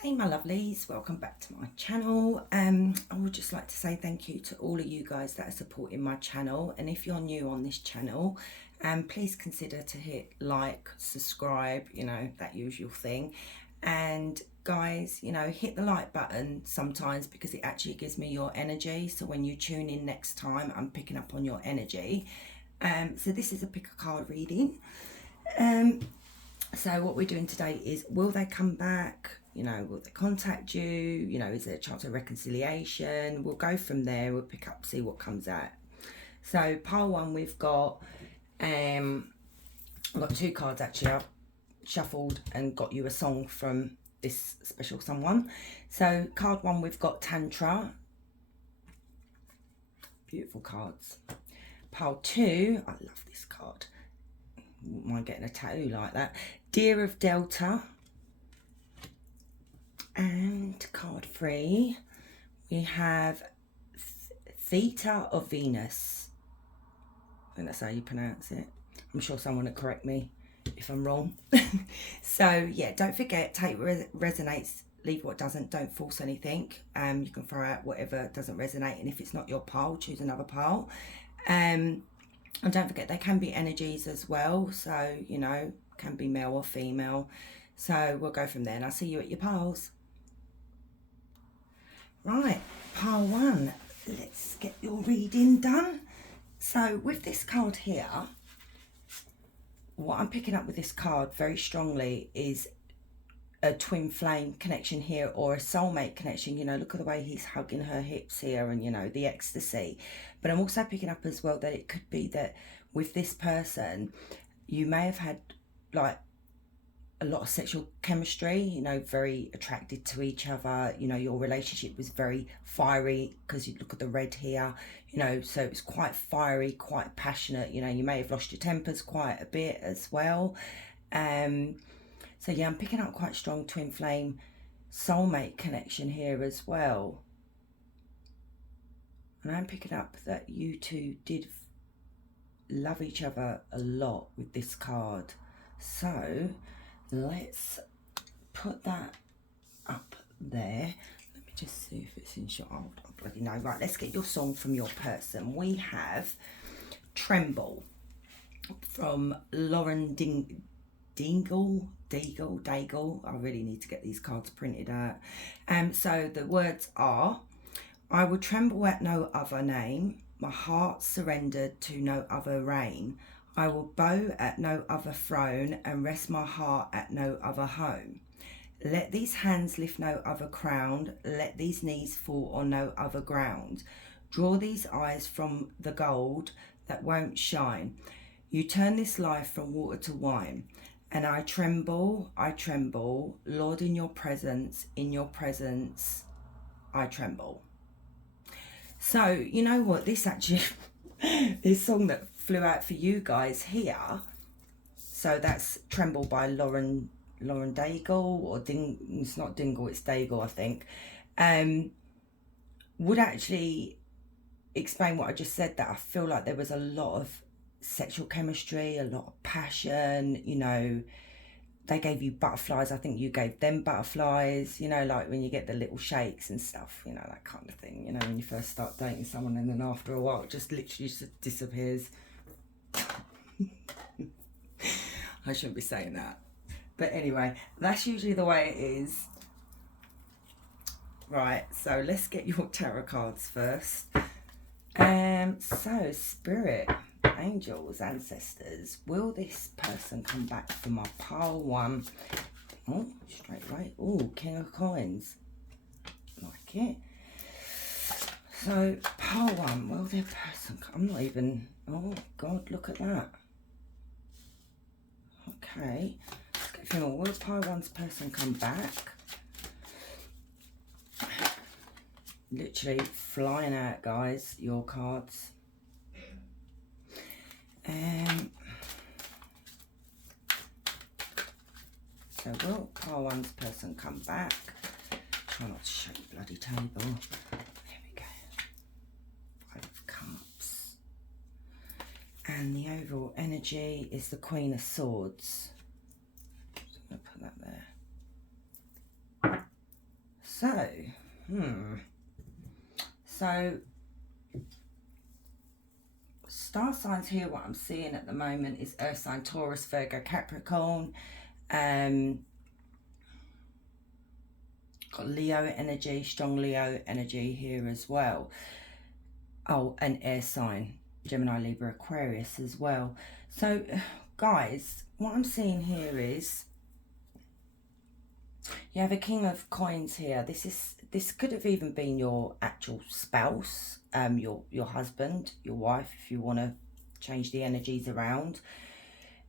Hey my lovelies, welcome back to my channel. I would just like to say thank you to all of you guys that are supporting my channel, and if you're new on this channel, please consider to hit like, subscribe, you know, that usual thing. And guys, you know, hit the like button sometimes because it actually gives me your energy, so when you tune in next time I'm picking up on your energy. So this is a pick a card reading. So what we're doing today is, will they come back? You know, will they contact you? You know, is there a chance of reconciliation? We'll go from there. We'll pick up, see what comes out. So pile one, we've got I've got two cards actually. I've shuffled and got you a song from this special someone. So card one, we've got Tantra. Beautiful cards. Pile two, I love this card. Wouldn't mind getting a tattoo like that. Deer of Delta. And card three, we have Theta of Venus. I think that's how you pronounce it. I'm sure someone will correct me if I'm wrong. So yeah, don't forget, take what resonates, leave what doesn't. Don't force anything. You can throw out whatever doesn't resonate, and if it's not your pile, choose another pile. And don't forget, there can be energies as well, so you know, can be male or female. So we'll go from there, and I'll see you at your piles. Right, pile one, let's get your reading done. So with this card here, what I'm picking up with this card very strongly is a twin flame connection here, or a soulmate connection. You know, look at the way he's hugging her hips here, and you know, the ecstasy. But I'm also picking up as well that it could be that with this person, you may have had like a lot of sexual chemistry, you know, very attracted to each other. You know, your relationship was very fiery because you look at the red here, you know, so it's quite fiery, quite passionate. You know, you may have lost your tempers quite a bit as well. So yeah, I'm picking up quite strong twin flame soulmate connection here as well. And I'm picking up that you two did love each other a lot with this card. So let's put that up there. Let me just see if it's in shot. Oh, I don't bloody know. Right, let's get your song from your person. We have Tremble from Lauren Daigle. I really need to get these cards printed out. So the words are, I will tremble at no other name, my heart surrendered to no other reign. I will bow at no other throne, and rest my heart at no other home. Let these hands lift no other crown, let these knees fall on no other ground. Draw these eyes from the gold that won't shine. You turn this life from water to wine. And I tremble, Lord, in your presence, I tremble. So, you know what, this actually, this song that flew out for you guys here, so that's Tremble by Lauren Daigle, or it's not Dingle, it's Daigle, I think, would actually explain what I just said, that I feel like there was a lot of sexual chemistry, a lot of passion, you know. They gave you butterflies. I think you gave them butterflies, you know, like when you get the little shakes and stuff, you know, that kind of thing, you know, when you first start dating someone and then after a while it just literally just disappears. I shouldn't be saying that. But anyway, that's usually the way it is. Right, so let's get your tarot cards first. So Spirit, angels, ancestors, will this person come back for my pile one? Oh, straight away. Oh, King of Coins. Like it. So pile one, will their person come? I'm not even, oh God, look at that. Okay, let's get a few more. Will pile one's person come back? Literally flying out, guys, your cards. So will pile one's person come back? Try not to shake the bloody table. There we go. 5 of Cups. And the overall energy is the Queen of Swords. So I'm going to put that there. So, so star signs here, what I'm seeing at the moment is Earth sign, Taurus, Virgo, Capricorn. Got Leo energy, strong Leo energy here as well. Oh, an air sign, Gemini, Libra, Aquarius as well. So, guys, what I'm seeing here is you have a King of Coins here. This could have even been your actual spouse, your husband, your wife, if you want to change the energies around.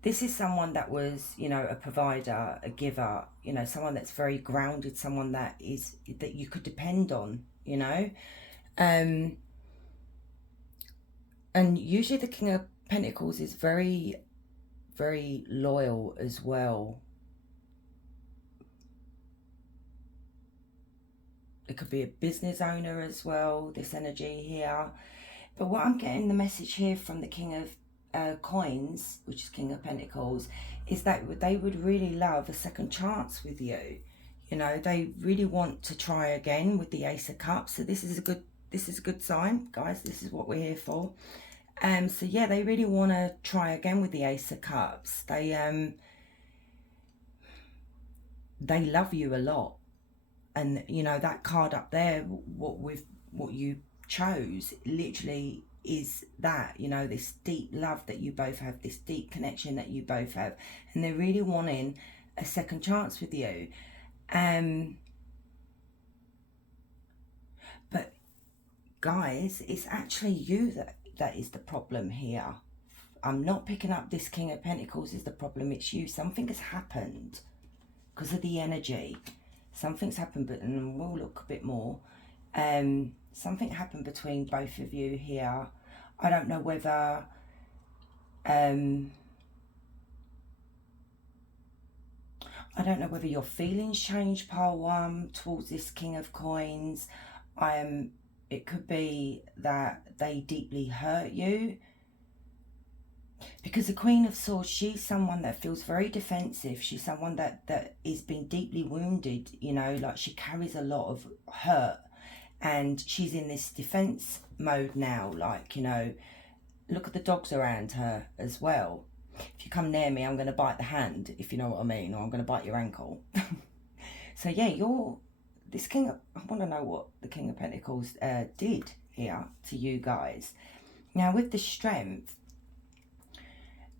This is someone that was, you know, a provider, a giver, you know, someone that's very grounded, someone that you could depend on, you know. And usually the King of Pentacles is very, very loyal as well. It could be a business owner as well, this energy here. But what I'm getting the message here from the King of Coins, which is King of Pentacles, is that they would really love a second chance with you. You know, they really want to try again with the Ace of Cups. So this is a good sign, guys. This is what we're here for. So yeah, they really want to try again with the Ace of Cups. They love you a lot. And you know, that card up there, what you chose, literally is that, you know, this deep love that you both have, this deep connection that you both have, and they're really wanting a second chance with you. But guys, it's actually you that is the problem here. I'm not picking up this King of Pentacles is the problem. It's you. Something has happened because of the energy. Something's happened, but and we'll look a bit more. Something happened between both of you here. I don't know whether your feelings change, pile one, towards this King of Coins. It could be that they deeply hurt you. Because the Queen of Swords, she's someone that feels very defensive. She's someone that is being deeply wounded, you know, like she carries a lot of hurt. And she's in this defense mode now, like, you know, look at the dogs around her as well. If you come near me, I'm going to bite the hand, if you know what I mean, or I'm going to bite your ankle. So yeah, this King of, I want to know what the King of Pentacles did here to you guys. Now with the Strength,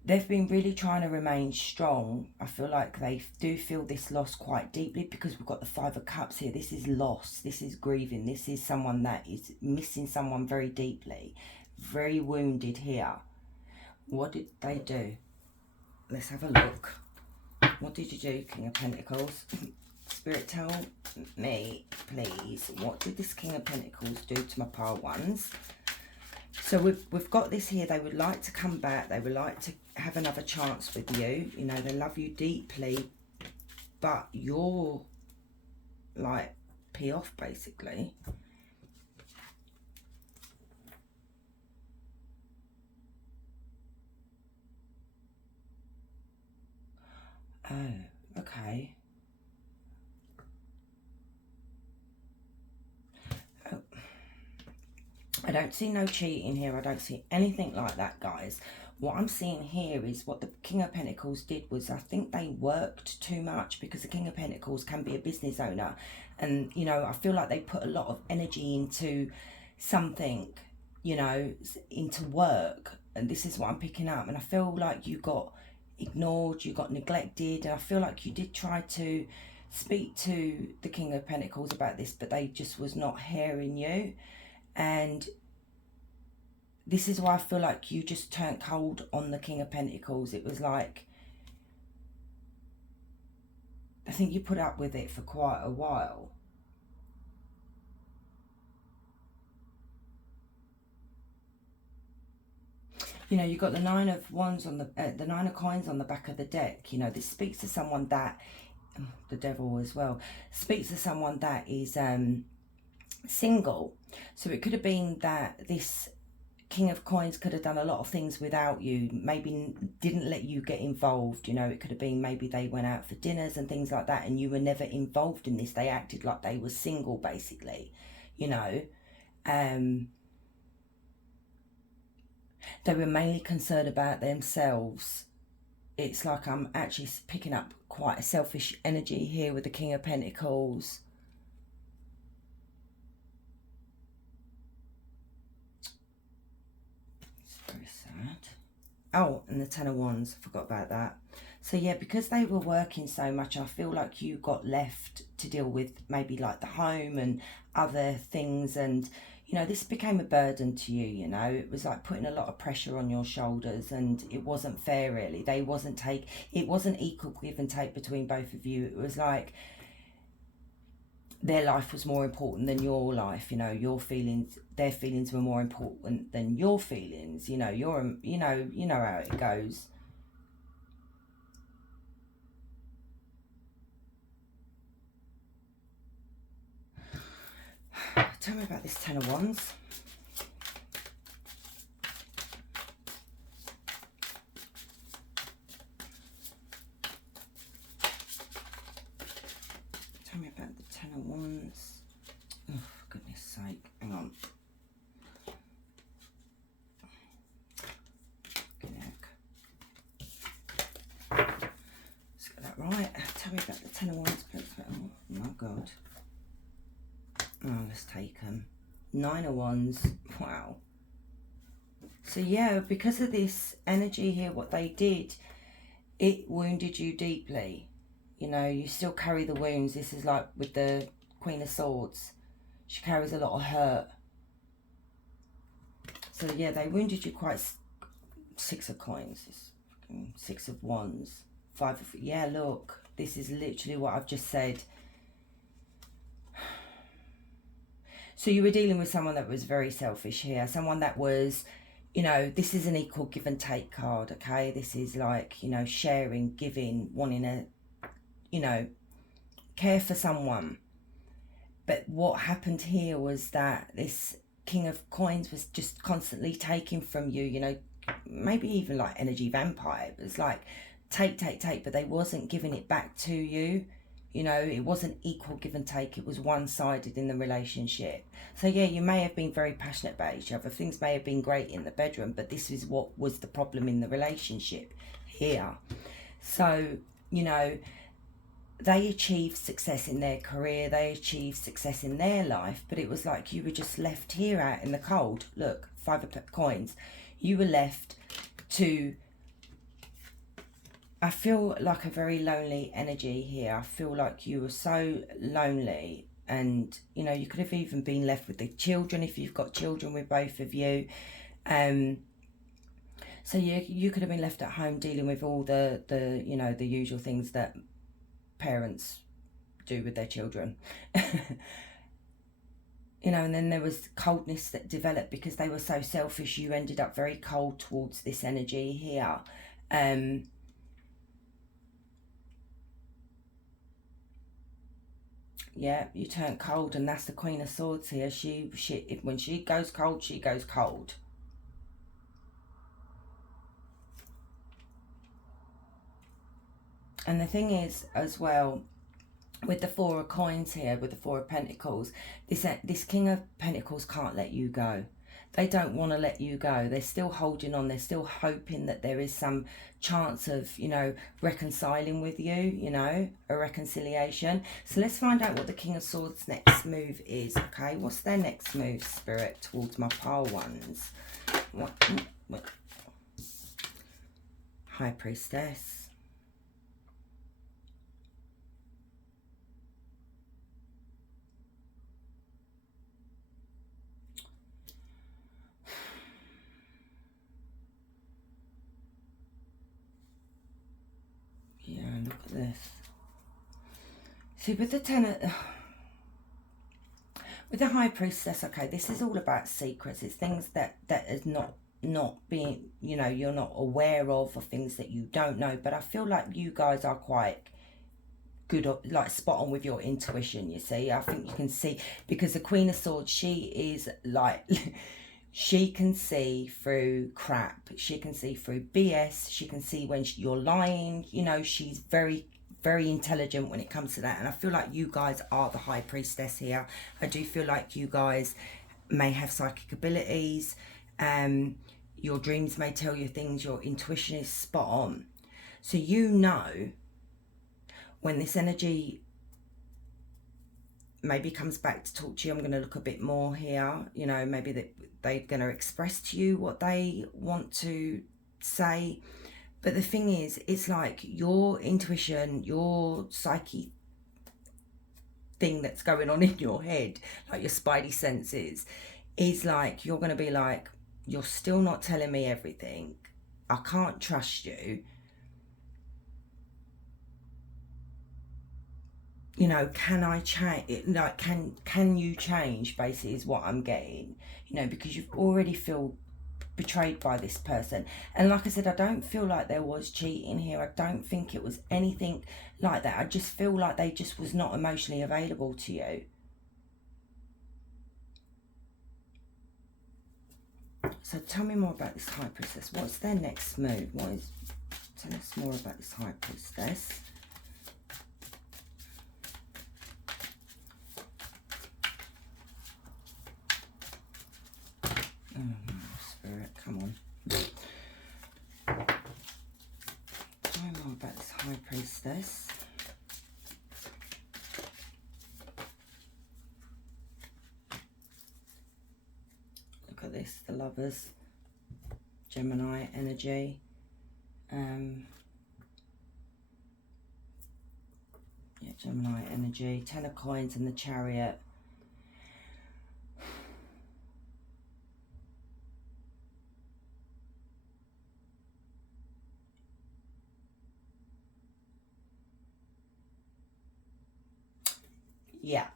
they've been really trying to remain strong. I feel like they do feel this loss quite deeply because we've got the Five of Cups here. This is loss. This is grieving. This is someone that is missing someone very deeply. Very wounded here. What did they do? Let's have a look. What did you do, King of Pentacles? Spirit, tell me, please. What did this King of Pentacles do to my pile ones? So we've got this here. They would like to come back. They would like to have another chance with you. You know, they love you deeply. But you're like pee off, basically. Oh, okay. I don't see no cheating here. I don't see anything like that, guys. What I'm seeing here is what the King of Pentacles did was, I think they worked too much, because the King of Pentacles can be a business owner. And, you know, I feel like they put a lot of energy into something, you know, into work. And this is what I'm picking up. And I feel like you got ignored, you got neglected. And I feel like you did try to speak to the King of Pentacles about this, but they just was not hearing you. And this is why I feel like you just turned cold on the King of Pentacles. It was like, I think you put up with it for quite a while. You know, you've got the Nine of Wands on the Nine of Coins on the back of the deck. You know, this speaks to someone that, the Devil as well, speaks to someone that is single. So it could have been that this King of Coins could have done a lot of things without you, maybe didn't let you get involved. You know, it could have been maybe they went out for dinners and things like that and you were never involved in this. They acted like they were single, basically, you know. They were mainly concerned about themselves. It's like I'm actually picking up quite a selfish energy here with the King of Pentacles. It's very sad. Oh, and the Ten of Wands, I forgot about that. So yeah, because they were working so much, I feel like you got left to deal with maybe like the home and other things, and you know, this became a burden to you, you know. It was like putting a lot of pressure on your shoulders, and it wasn't fair, really. It wasn't equal give and take between both of you. It was like their life was more important than your life, you know. Your feelings, their feelings were more important than your feelings, you know. You know how it goes. Tell me about this Ten of Wands. Tell me about the Ten of Wands. Oh, for goodness sake. Hang on. Let's get that right. Tell me about the Ten of Wands. Oh my God. Oh, let's take them. Nine of Wands. Wow. So yeah, because of this energy here, what they did, it wounded you deeply. You know, you still carry the wounds. This is like with the Queen of Swords. She carries a lot of hurt. So yeah, they wounded you quite. Six of Coins. Six of Wands. Five of... Yeah, look. This is literally what I've just said. So you were dealing with someone that was very selfish here. Someone that was, you know, this is an equal give and take card, okay? This is like, you know, sharing, giving, wanting to, you know, care for someone. But what happened here was that this King of Coins was just constantly taking from you, you know, maybe even like energy vampire. It was like take, but they wasn't giving it back to you. You know, it wasn't equal give and take. It was one-sided in the relationship. So yeah, you may have been very passionate about each other. Things may have been great in the bedroom, but this is what was the problem in the relationship here. So, you know, they achieved success in their career. They achieved success in their life, but it was like you were just left here out in the cold. Look, Five of Coins. You were left to... I feel like a very lonely energy here. I feel like you were so lonely, and you know, you could have even been left with the children if you've got children with both of you. So you could have been left at home dealing with all the you know, the usual things that parents do with their children. You know, and then there was coldness that developed because they were so selfish. You ended up very cold towards this energy here. Yeah, you turn cold, and that's the Queen of Swords here. When she goes cold, she goes cold. And the thing is, as well, with the Four of Coins here, with the Four of Pentacles, this King of Pentacles can't let you go. They don't want to let you go. They're still holding on. They're still hoping that there is some chance of, you know, reconciling with you, you know, a reconciliation. So let's find out what the King of Swords' next move is, okay? What's their next move, Spirit, towards my pile ones? What? High Priestess. Yeah, look at this. See, with the with the High Priestess, okay, this is all about secrets. It's things that is not being, you know, you're not aware of, or things that you don't know. But I feel like you guys are quite good, like spot on with your intuition, you see. I think you can see, because the Queen of Swords, she is like She can see through crap. She can see through BS. She can see when you're lying. You know, she's very, very intelligent when it comes to that. And I feel like you guys are the high priestess here. I do feel like you guys may have psychic abilities. Your dreams may tell you things. Your intuition is spot on. So you know when this energy maybe comes back to talk to you. I'm going to look a bit more here. You know, maybe that they're going to express to you what they want to say. But the thing is, it's like your intuition, your psyche thing that's going on in your head, like your spidey senses, is like, you're going to be like, you're still not telling me everything. I can't trust you. You know, can I change? Like, can you change? Basically, is what I'm getting. You know, because you've already feel betrayed by this person. And like I said, I don't feel like there was cheating here. I don't think it was anything like that. I just feel like they just was not emotionally available to you. So tell me more about this high priestess. What's their next move? Tell us more about this high priestess. Spirit, come on. Tell me more about this high priestess. Look at this, the Lovers, Gemini energy. Yeah, Gemini energy, 10 of Coins and the Chariot. Yeah,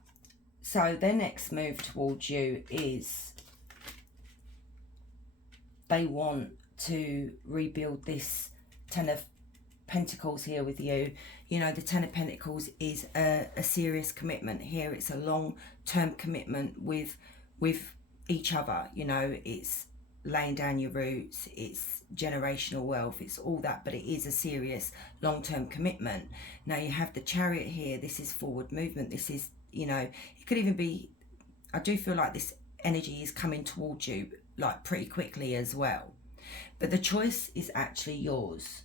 so their next move towards you is they want to rebuild this 10 of Pentacles here with you. You know, the 10 of Pentacles is a serious commitment here. It's a long-term commitment with each other. You know, it's laying down your roots, it's generational wealth, it's all that, but it is a serious long-term commitment. Now you have the Chariot here. This is forward movement. This is, you know, it could even be, I do feel like this energy is coming towards you like pretty quickly as well, but the choice is actually yours.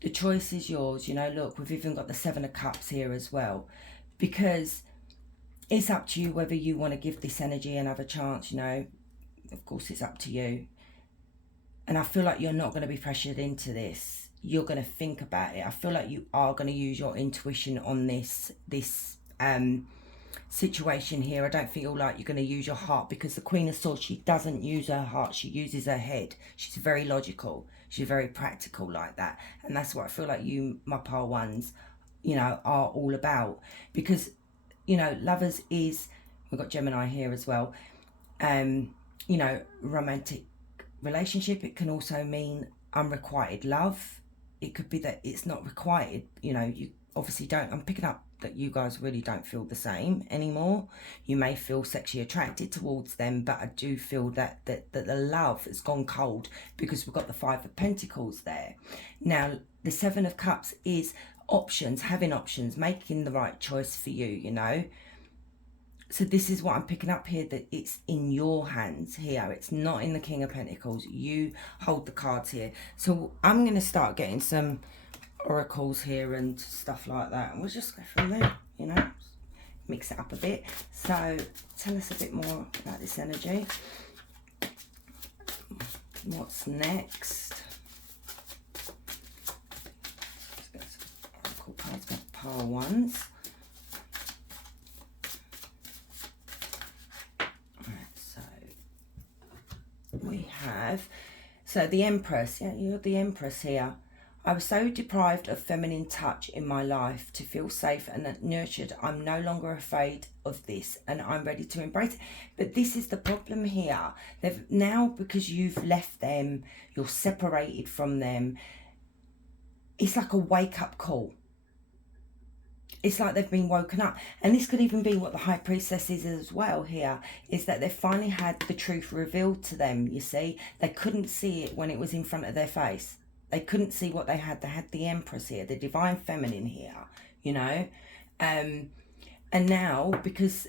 The choice is yours. You know, look, we've even got the 7 of Cups here as well, because it's up to you whether you want to give this energy another chance. You know, of course it's up to you. And I feel like you're not going to be pressured into this. You're going to think about it. I feel like you are going to use your intuition on this situation here. I don't feel like you're going to use your heart, because the Queen of Swords, she doesn't use her heart. She uses her head. She's very logical. She's very practical like that. And that's what I feel like you, my pile ones, you know, are all about. Because, you know, Lovers is, we've got Gemini here as well. You know, romantic relationship. It can also mean unrequited love. It could be that it's not required. You know, you obviously don't, I'm picking up that you guys really don't feel the same anymore. You may feel sexually attracted towards them, but I do feel that the love has gone cold, because we've got the 5 of Pentacles there. Now the 7 of Cups is options, having options, making the right choice for you, you know. So this is what I'm picking up here, that it's in your hands here. It's not in the King of Pentacles. You hold the cards here. So I'm going to start getting some oracles here and stuff like that. And we'll just go from there, you know. Mix it up a bit. So tell us a bit more about this energy. What's next? Let's get some oracle cards, my pile ones. We have, so the Empress, yeah, you're the Empress here. I was so deprived of feminine touch in my life to feel safe and nurtured. I'm no longer afraid of this, and I'm ready to embrace it. But this is the problem here. They've now, because you've left them, you're separated from them. It's like a wake-up call. it's like they've been woken up. And this could even be what the High Priestess is as well here, is that they finally had the truth revealed to them, you see. They couldn't see it when it was in front of their face. They couldn't see what they had. They had the Empress here, the Divine Feminine here, you know. And now, because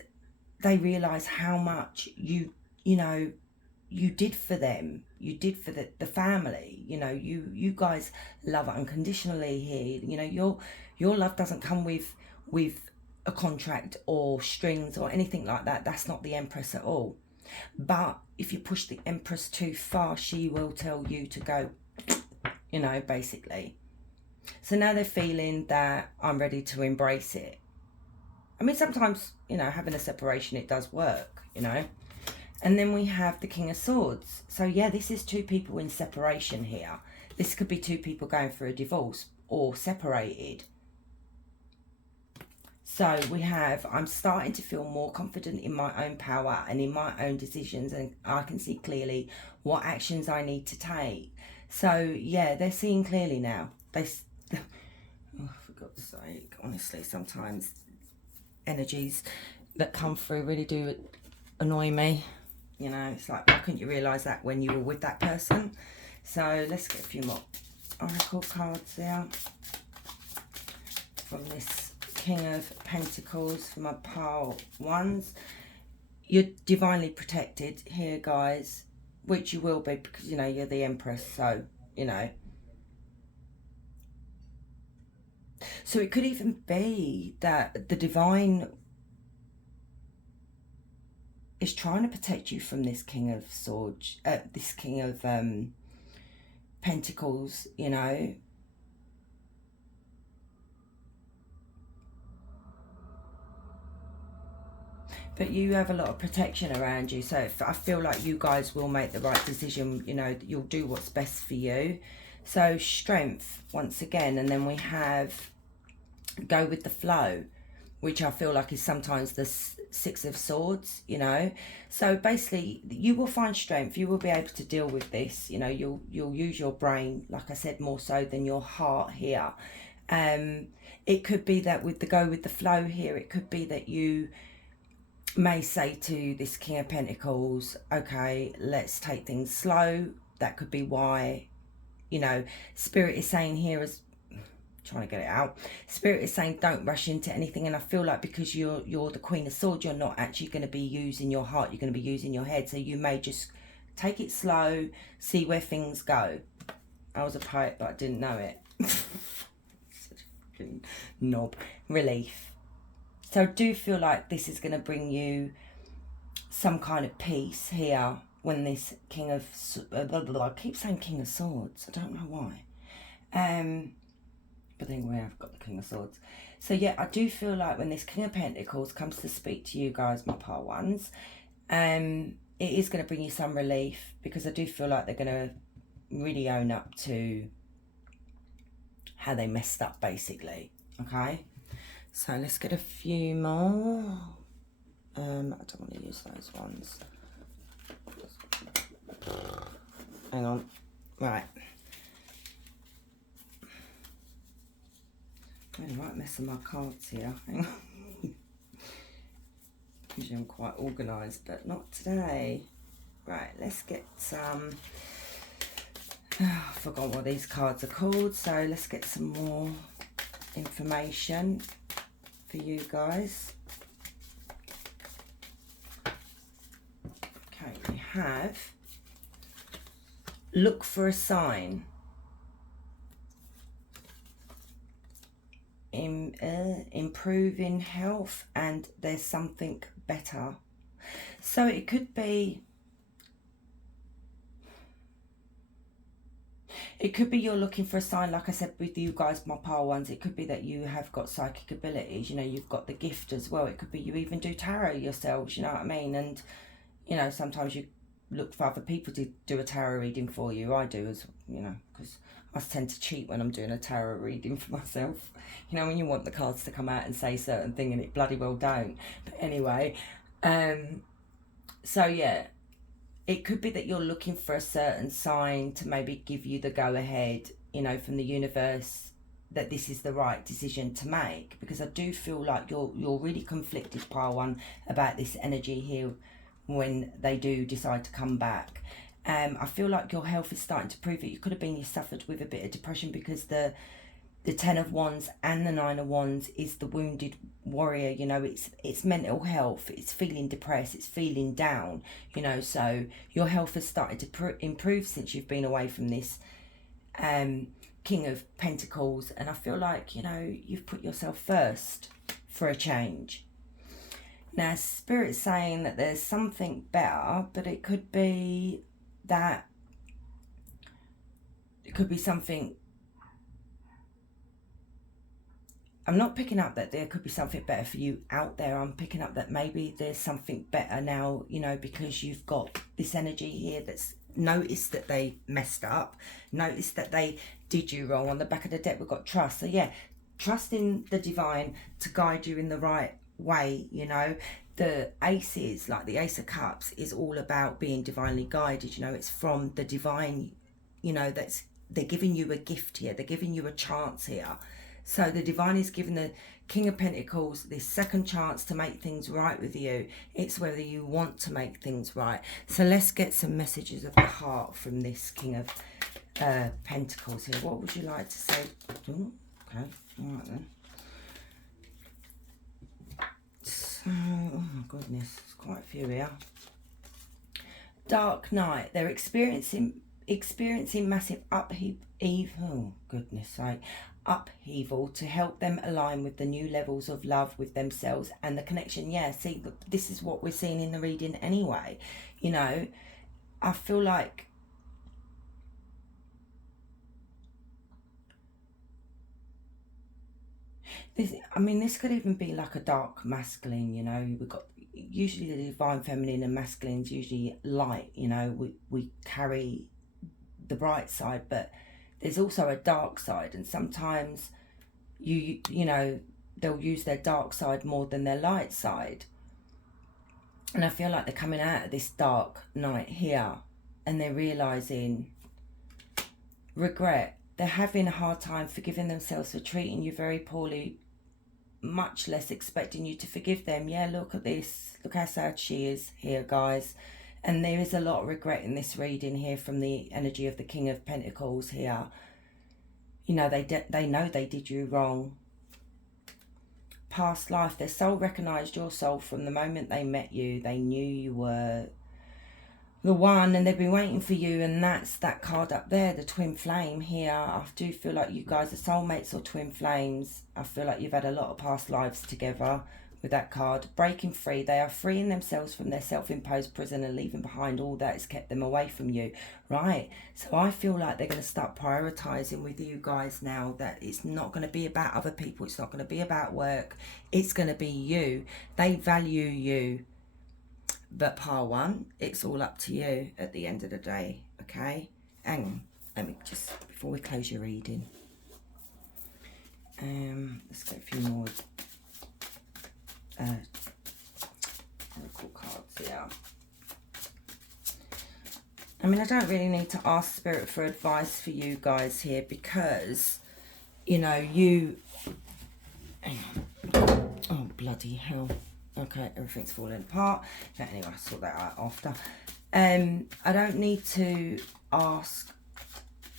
they realise how much you know, you did for them, you did for the family, you know, you guys love unconditionally here, you know, your love doesn't come with a contract or strings or anything like that. That's not the Empress at all. But if you push the Empress too far, she will tell you to go, you know, basically. So now they're feeling that I'm ready to embrace it. I mean, sometimes, you know, having a separation, it does work, you know. And then we have the King of Swords. So yeah, this is two people in separation here. This could be two people going through a divorce or separated. So we have, I'm starting to feel more confident in my own power and in my own decisions, and I can see clearly what actions I need to take. So yeah, they're seeing clearly now. Oh, for God's sake, honestly, sometimes energies that come through really do annoy me. You know, it's like, why couldn't you realise that when you were with that person? So let's get a few more oracle cards there from this King of Pentacles for my pile ones. You're divinely protected here, guys, which you will be, because, you know, you're the Empress. So, you know, so it could even be that the divine is trying to protect you from this King of Swords, this King of Pentacles, you know. But you have a lot of protection around you, so I feel like you guys will make the right decision, you know, you'll do what's best for you. So strength, once again, and then we have go with the flow, which I feel like is sometimes the Six of Swords, you know. So basically, you will find strength, you will be able to deal with this, you know, you'll use your brain, like I said, more so than your heart here. It could be that with the go with the flow here, it could be that you may say to this King of Pentacles, okay, let's take things slow. That could be why, you know, Spirit is saying here, as trying to get it out, Spirit is saying don't rush into anything. And I feel like because you're the Queen of Swords, you're not actually going to be using your heart, you're going to be using your head. So you may just take it slow, see where things go. I was a poet, but I didn't know it. Such a fucking knob. Relief. So I do feel like this is going to bring you some kind of peace here when this King of... I keep saying King of Swords. I don't know why. But anyway, I've got the King of Swords. So yeah, I do feel like when this King of Pentacles comes to speak to you guys, my pile ones, it is going to bring you some relief, because I do feel like they're going to really own up to how they messed up, basically. Okay? So let's get a few more. I don't want to use those ones. Hang on. Right. I'm right messing my cards here. Hang on. Usually I'm quite organised, but not today. Right, let's get some... I forgot what these cards are called, so let's get some more information for you guys. Okay, we have look for a sign. Improving health, and there's something better. So it could be you're looking for a sign, like I said with you guys, my pile ones. It could be that you have got psychic abilities, you know, you've got the gift as well. It could be you even do tarot yourselves, you know what I mean? And, you know, sometimes you look for other people to do a tarot reading for you. I do, as you know, because I tend to cheat when I'm doing a tarot reading for myself. You know, when you want the cards to come out and say certain thing and it bloody well don't. But anyway, so yeah, it could be that you're looking for a certain sign to maybe give you the go ahead, you know, from the universe, that this is the right decision to make, because I do feel like you're really conflicted, pile one, about this energy here when they do decide to come back. I feel like your health is starting to prove it. You could have been, you suffered with a bit of depression, because the Ten of Wands and the Nine of Wands is the wounded warrior. You know, it's mental health, it's feeling depressed, it's feeling down, you know. So your health has started to improve since you've been away from this King of Pentacles, and I feel like, you know, you've put yourself first for a change. Now, Spirit's saying that there's something better, but it could be that it could be something. I'm not picking up that there could be something better for you out there. I'm picking up that maybe there's something better now, you know, because you've got this energy here that's noticed that they messed up, noticed that they did you wrong. On the back of the deck, we've got trust. So yeah, trust in the divine to guide you in the right way, you know. The aces, like the Ace of Cups, is all about being divinely guided, you know. It's from the divine, you know, they're giving you a gift here, they're giving you a chance here. So the divine is giving the King of Pentacles this second chance to make things right with you. It's whether you want to make things right. So let's get some messages of the heart from this King of Pentacles here. What would you like to say? Ooh, okay, all right then. So, oh my goodness, there's quite a few here. Dark Knight. They're experiencing massive upheaval to help them align with the new levels of love with themselves and the connection. Yeah, see, this is what we're seeing in the reading anyway. You know, I feel like this could even be like a dark masculine, you know. We've got usually the divine feminine and masculine's usually light, you know. We carry the bright side, but there's also a dark side, and sometimes you know, they'll use their dark side more than their light side. And I feel like they're coming out of this dark night here and they're realizing regret. They're having a hard time forgiving themselves for treating you very poorly, much less expecting you to forgive them. Yeah, look at this, look how sad she is here, guys. And there is a lot of regret in this reading here from the energy of the King of Pentacles here. You know, they know they did you wrong. Past life, their soul recognised your soul from the moment they met you. They knew you were the one, and they've been waiting for you, and that's that card up there, the twin flame here. I do feel like you guys are soulmates or twin flames. I feel like you've had a lot of past lives together with that card. Breaking free, they are freeing themselves from their self-imposed prison and leaving behind all that has kept them away from you. Right, so I feel like they're going to start prioritizing with you guys now, that it's not going to be about other people, it's not going to be about work, it's going to be you. They value you. But pile one, it's all up to you at the end of the day, okay? Hang on, let me just, before we close your reading, let's get a few more oracle cards here. I mean, I don't really need to ask Spirit for advice for you guys here, because, you know, hang on. Oh, bloody hell. Okay, everything's falling apart. But anyway, I'll sort that out after. I don't need to ask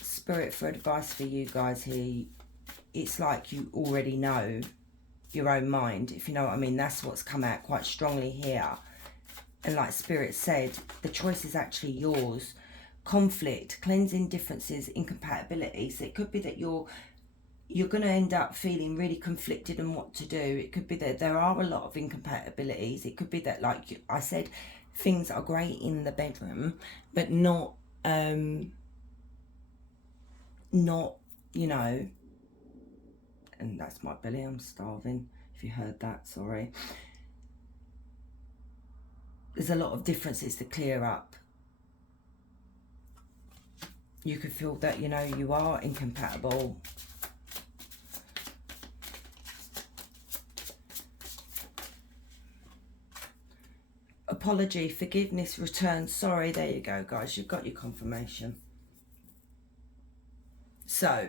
Spirit for advice for you guys here. It's like you already know your own mind, if you know what I mean. That's what's come out quite strongly here. And like Spirit said, the choice is actually yours. Conflict, cleansing differences, incompatibilities. It could be that you're going to end up feeling really conflicted on what to do. It could be that there are a lot of incompatibilities. It could be that, like I said, things are great in the bedroom, but not, you know, and that's my belly, I'm starving, if you heard that, sorry. There's a lot of differences to clear up. You could feel that, you know, you are incompatible. Apology, forgiveness, return, sorry. There you go, guys. You've got your confirmation. So,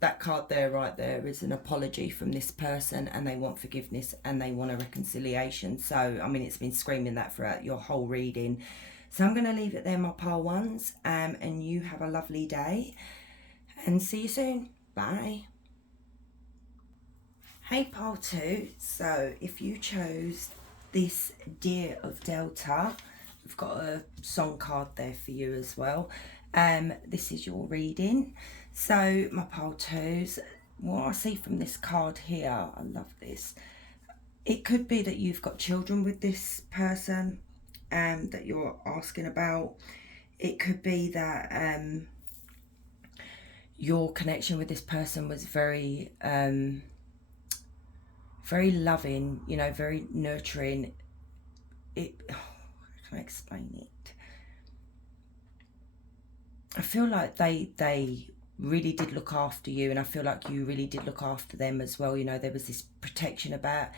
that card there, right there, is an apology from this person, and they want forgiveness and they want a reconciliation. So, I mean, it's been screaming that throughout your whole reading. So I'm going to leave it there, my pile ones, and you have a lovely day, and see you soon. Bye. Hey, pile 2. So if you chose this Deer of Delta, we've got a song card there for you as well. This is your reading. So my pile 2s, what I see from this card here, I love this. It could be that you've got children with this person that you're asking about. It could be that your connection with this person was very very loving, you know, very nurturing. How can I explain it? I feel like they really did look after you, and I feel like you really did look after them as well. You know, there was this protection about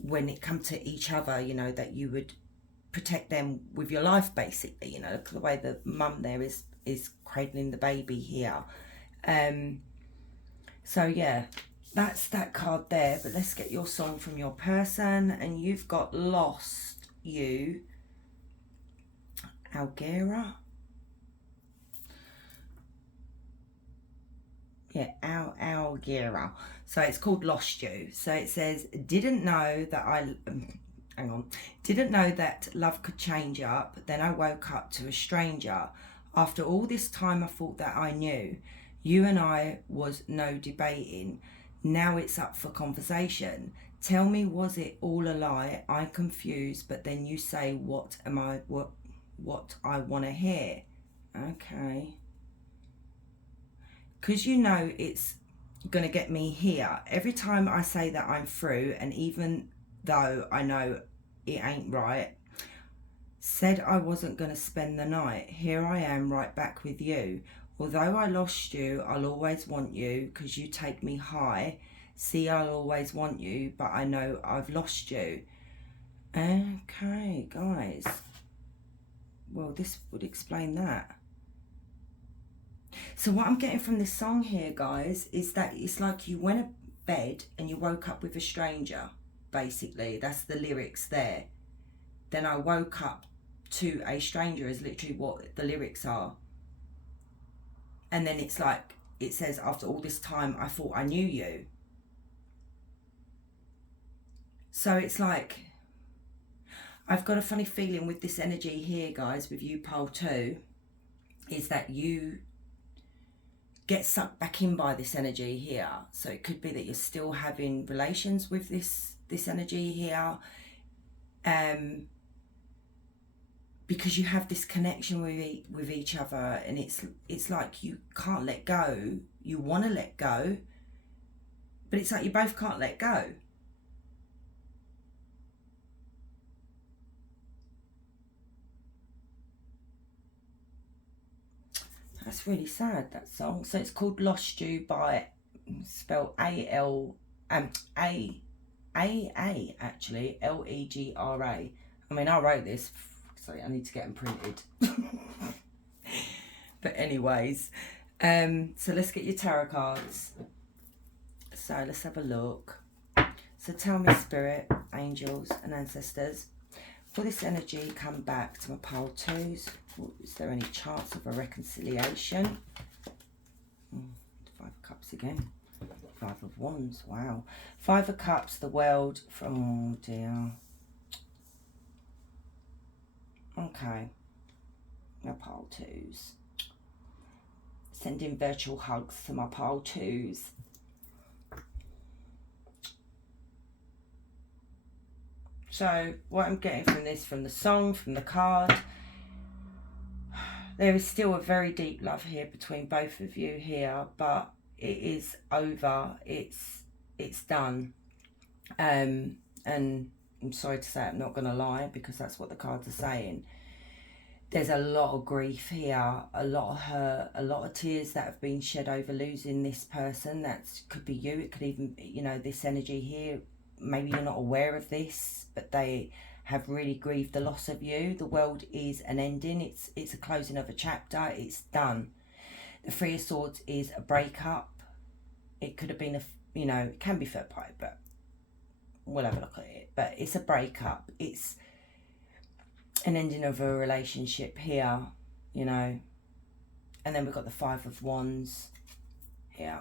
when it come to each other, you know, that you would protect them with your life, basically. You know, look at the way the mum there is cradling the baby here. So yeah, that's that card there. But let's get your song from your person. And you've got Lost You, Algera. Yeah, Algera. So it's called Lost You. So it says, didn't know that didn't know that love could change up. Then I woke up to a stranger. After all this time, I thought that I knew. You and I was no debating. Now it's up for conversation. Tell me, was it all a lie? I'm confused, but then you say what I want to hear. Okay. Because you know it's going to get me here. Every time I say that I'm through, and even though I know it ain't right, said I wasn't going to spend the night. Here I am right back with you. Although I lost you, I'll always want you because you take me high. See, I'll always want you, but I know I've lost you. Okay, guys. Well, this would explain that. So what I'm getting from this song here, guys, is that it's like you went to bed and you woke up with a stranger, basically. That's the lyrics there. Then I woke up to a stranger is literally what the lyrics are. And then it's like, it says, after all this time, I thought I knew you. So it's like, I've got a funny feeling with this energy here, guys, with you, pile 2, is that you get sucked back in by this energy here. So it could be that you're still having relations with this energy here, because you have this connection with each other, and it's like you can't let go. You want to let go, but it's like you both can't let go. That's really sad, that song. So it's called Lost You by, spelled A-L, A actually, L-E-G-R-A. I mean, I wrote this. Sorry, I need to get them printed. But anyways, so let's get your tarot cards. So let's have a look. So tell me, Spirit, Angels and Ancestors, will this energy come back to my pile 2s? Is there any chance of a reconciliation? 5 of Cups again. 5 of Wands, wow. 5 of Cups, the World from, oh dear. Okay. My pile 2s. Sending virtual hugs to my pile 2s. So what I'm getting from this, from the song, from the card, there is still a very deep love here between both of you here, but it is over. It's done. And I'm sorry to say, I'm not going to lie, because that's what the cards are saying. There's a lot of grief here, a lot of hurt, a lot of tears that have been shed over losing this person. That could be you. It could even, you know, this energy here, maybe you're not aware of this, but they have really grieved the loss of you. The world is an ending. It's a closing of a chapter. It's done. The Three of Swords is a breakup. it could have been a, you know, it can be third party, but we'll have a look at it. But it's a breakup, it's an ending of a relationship here, you know. And then we've got the Five of Wands here.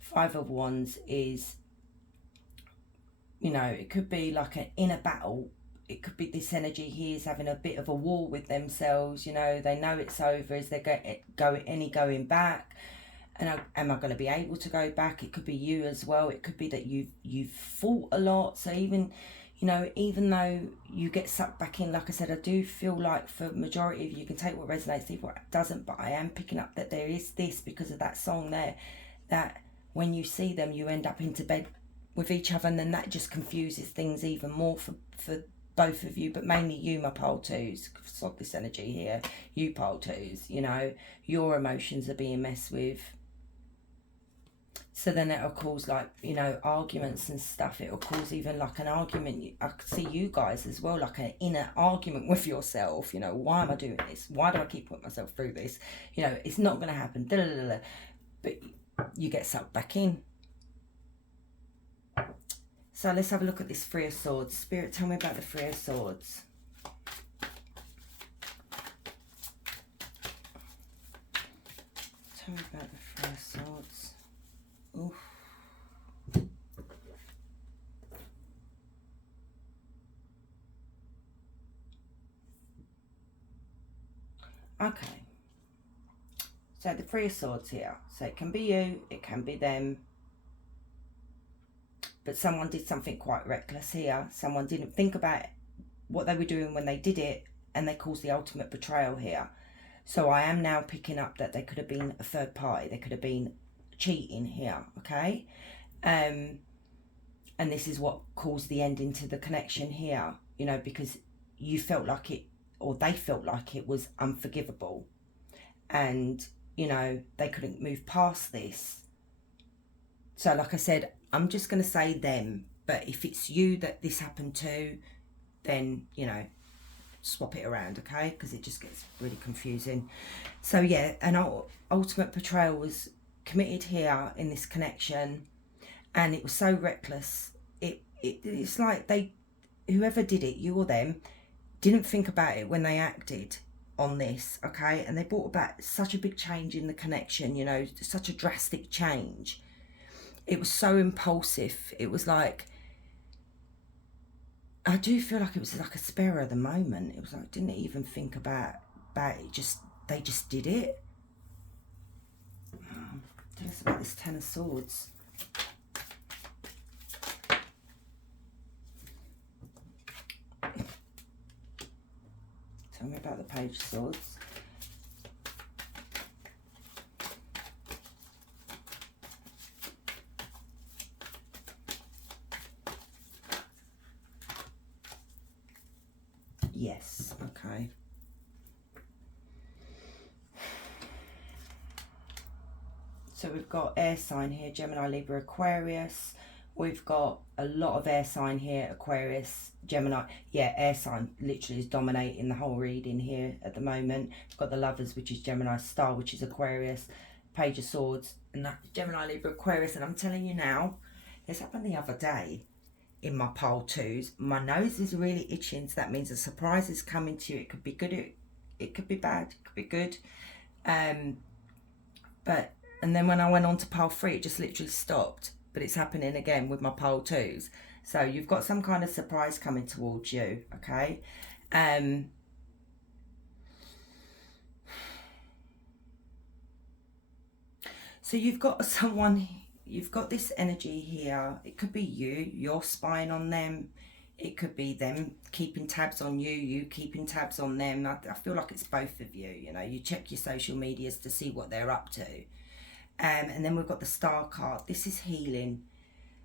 Five of Wands is, you know, it could be like an inner battle. It could be this energy here is having a bit of a war with themselves, you know. They know it's over. Is there going back? And am I going to be able to go back? It could be you as well. It could be that you've fought a lot. So even, you know, even though you get sucked back in, like I said, I do feel like for majority of you, you can take what resonates, leave what doesn't. But I am picking up that there is this, because of that song there, that when you see them, you end up into bed with each other, and then that just confuses things even more for both of you, but mainly you, my pole twos. Sod this energy here. You pole twos, you know, your emotions are being messed with. So then it'll cause, like, you know, arguments and stuff. It'll cause even like an argument. I could see you guys as well, like an inner argument with yourself. You know, why am I doing this? Why do I keep putting myself through this? You know, it's not going to happen. But you get sucked back in. So let's have a look at this Three of Swords. Spirit, tell me about the Three of Swords. Tell me about the Three of Swords. Oof. Okay. So the Three of Swords here. So it can be you, it can be them. But someone did something quite reckless here. Someone didn't think about what they were doing when they did it, and they caused the ultimate betrayal here. So I am now picking up that they could have been a third party. They could have been cheating here, okay? And this is what caused the ending to the connection here, you know, because you felt like it, or they felt like it was unforgivable. And, you know, they couldn't move past this. So like I said, I'm just going to say them, but if it's you that this happened to, then, you know, swap it around, okay? Because it just gets really confusing. So yeah, an ultimate betrayal was committed here in this connection, and it was so reckless. It's like whoever did it, you or them, didn't think about it when they acted on this, okay? And they brought about such a big change in the connection, you know, such a drastic change. It was so impulsive. It was like, I do feel like it was like a spur of the moment. It was like, didn't even think about it. They just did it. Tell us about this Ten of Swords. Tell me about the Page of Swords. Yes, okay. So we've got air sign here, Gemini, Libra, Aquarius. We've got a lot of air sign here, Aquarius, Gemini. Yeah, air sign literally is dominating the whole reading here at the moment. We've got the Lovers, which is Gemini, Star, which is Aquarius, Page of Swords, and that's Gemini, Libra, Aquarius. And I'm telling you now, this happened the other day in my pole twos. My nose is really itching, so that means a surprise is coming to you. It could be good, it could be bad, it could be good. And then when I went on to pole 3, it just literally stopped. But it's happening again with my pole 2s. So you've got some kind of surprise coming towards you, okay? So you've got someone, you've got this energy here. It could be you're spying on them. It could be them keeping tabs on you, you keeping tabs on them. I feel like it's both of you, you know. You check your social medias to see what they're up to. And then we've got the Star card. This is healing.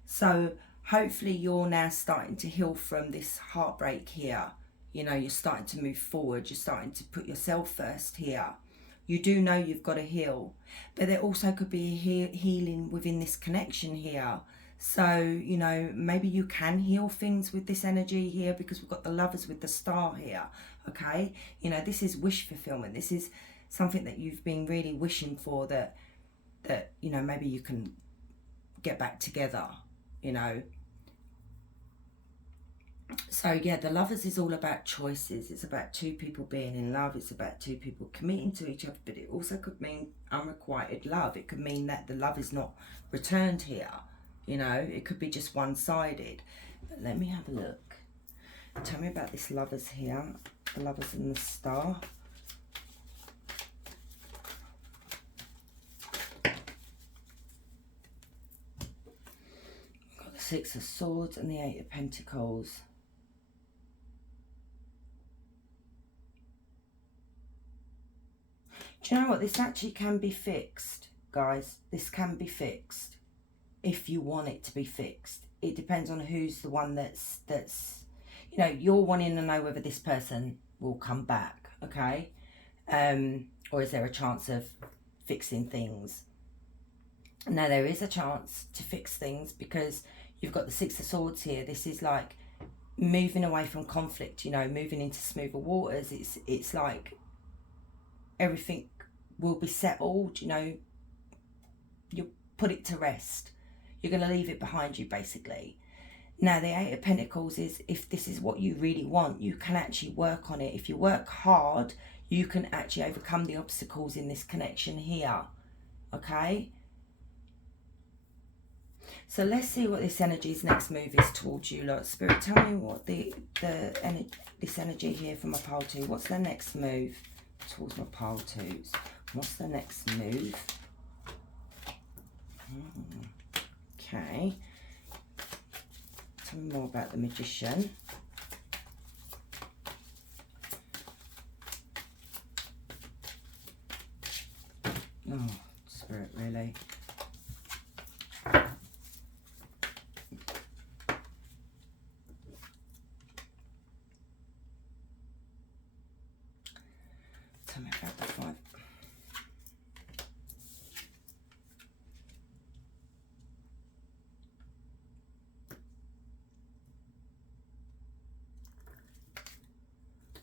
So hopefully you're now starting to heal from this heartbreak here. You know, you're starting to move forward. You're starting to put yourself first here. You do know you've got to heal. But there also could be a healing within this connection here. So, you know, maybe you can heal things with this energy here, because we've got the Lovers with the Star here, okay? You know, this is wish fulfillment. This is something that you've been really wishing for, that you know, maybe you can get back together, you know. So yeah, the Lovers is all about choices. It's about two people being in love. It's about two people committing to each other, but it also could mean unrequited love. It could mean that the love is not returned here, you know. It could be just one-sided. But let me have a look. Tell me about this Lovers here. The Lovers and the Star. We've got the Six of Swords and the Eight of Pentacles. Do you know what? This actually can be fixed, guys. This can be fixed if you want it to be fixed. It depends on who's the one that's you know, you're wanting to know whether this person will come back, okay? Or is there a chance of fixing things? Now, there is a chance to fix things because you've got the Six of Swords here. This is like moving away from conflict, you know, moving into smoother waters. It's like everything will be settled, you know. You'll put it to rest. You're going to leave it behind you, basically. Now, the Eight of Pentacles is, if this is what you really want, you can actually work on it. If you work hard, you can actually overcome the obstacles in this connection here, okay? So let's see what this energy's next move is towards you, Lord. Spirit, tell me what this energy here from my pile two. What's the next move towards my pile twos? What's the next move? Okay. Tell me more about the Magician. Oh, Spirit, really? Tell me about the Five.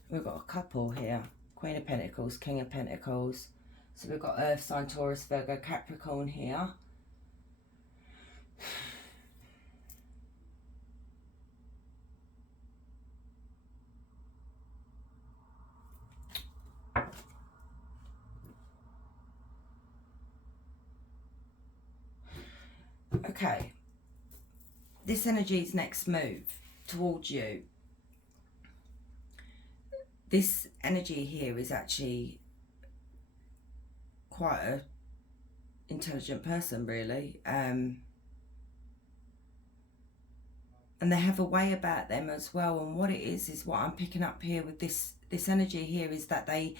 We've got a couple here. Queen of Pentacles, King of Pentacles. So we've got Earth sign, Taurus, Virgo, Capricorn here. Okay. This energy's next move towards you. This energy here is actually quite a intelligent person, really. And they have a way about them as well. And what it is what I'm picking up here with this energy here is that they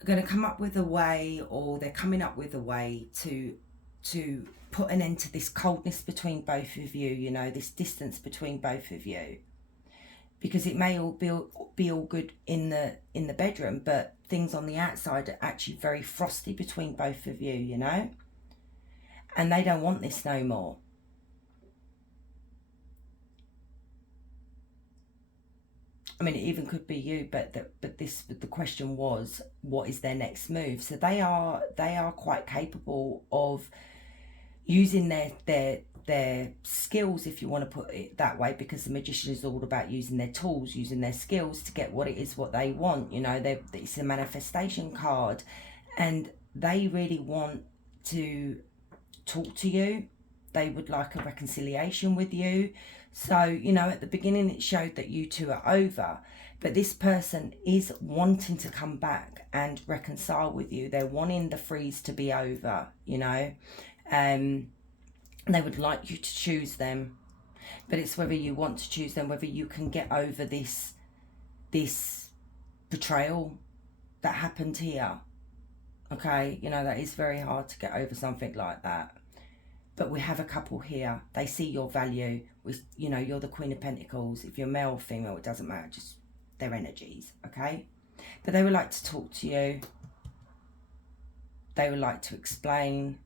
are going to come up with a way, or they're coming up with a way to put an end to this coldness between both of you, you know, this distance between both of you. Because it may all be all good in the bedroom, but things on the outside are actually very frosty between both of you, you know? And they don't want this no more. I mean, it even could be you, but the question was, what is their next move? So they are quite capable of using their skills, if you want to put it that way, because the Magician is all about using their tools, using their skills to get what it is what they want, you know. It's a manifestation card, and they really want to talk to you. They would like a reconciliation with you. So, you know, at the beginning it showed that you two are over, but this person is wanting to come back and reconcile with you. They're wanting the freeze to be over, you know. They would like you to choose them, but it's whether you want to choose them, whether you can get over this betrayal that happened here. Okay, you know, that is very hard to get over something like that. But we have a couple here. They see your value. You know, you're the Queen of Pentacles. If you're male or female, it doesn't matter. Just their energies, okay? But they would like to talk to you. They would like to explain.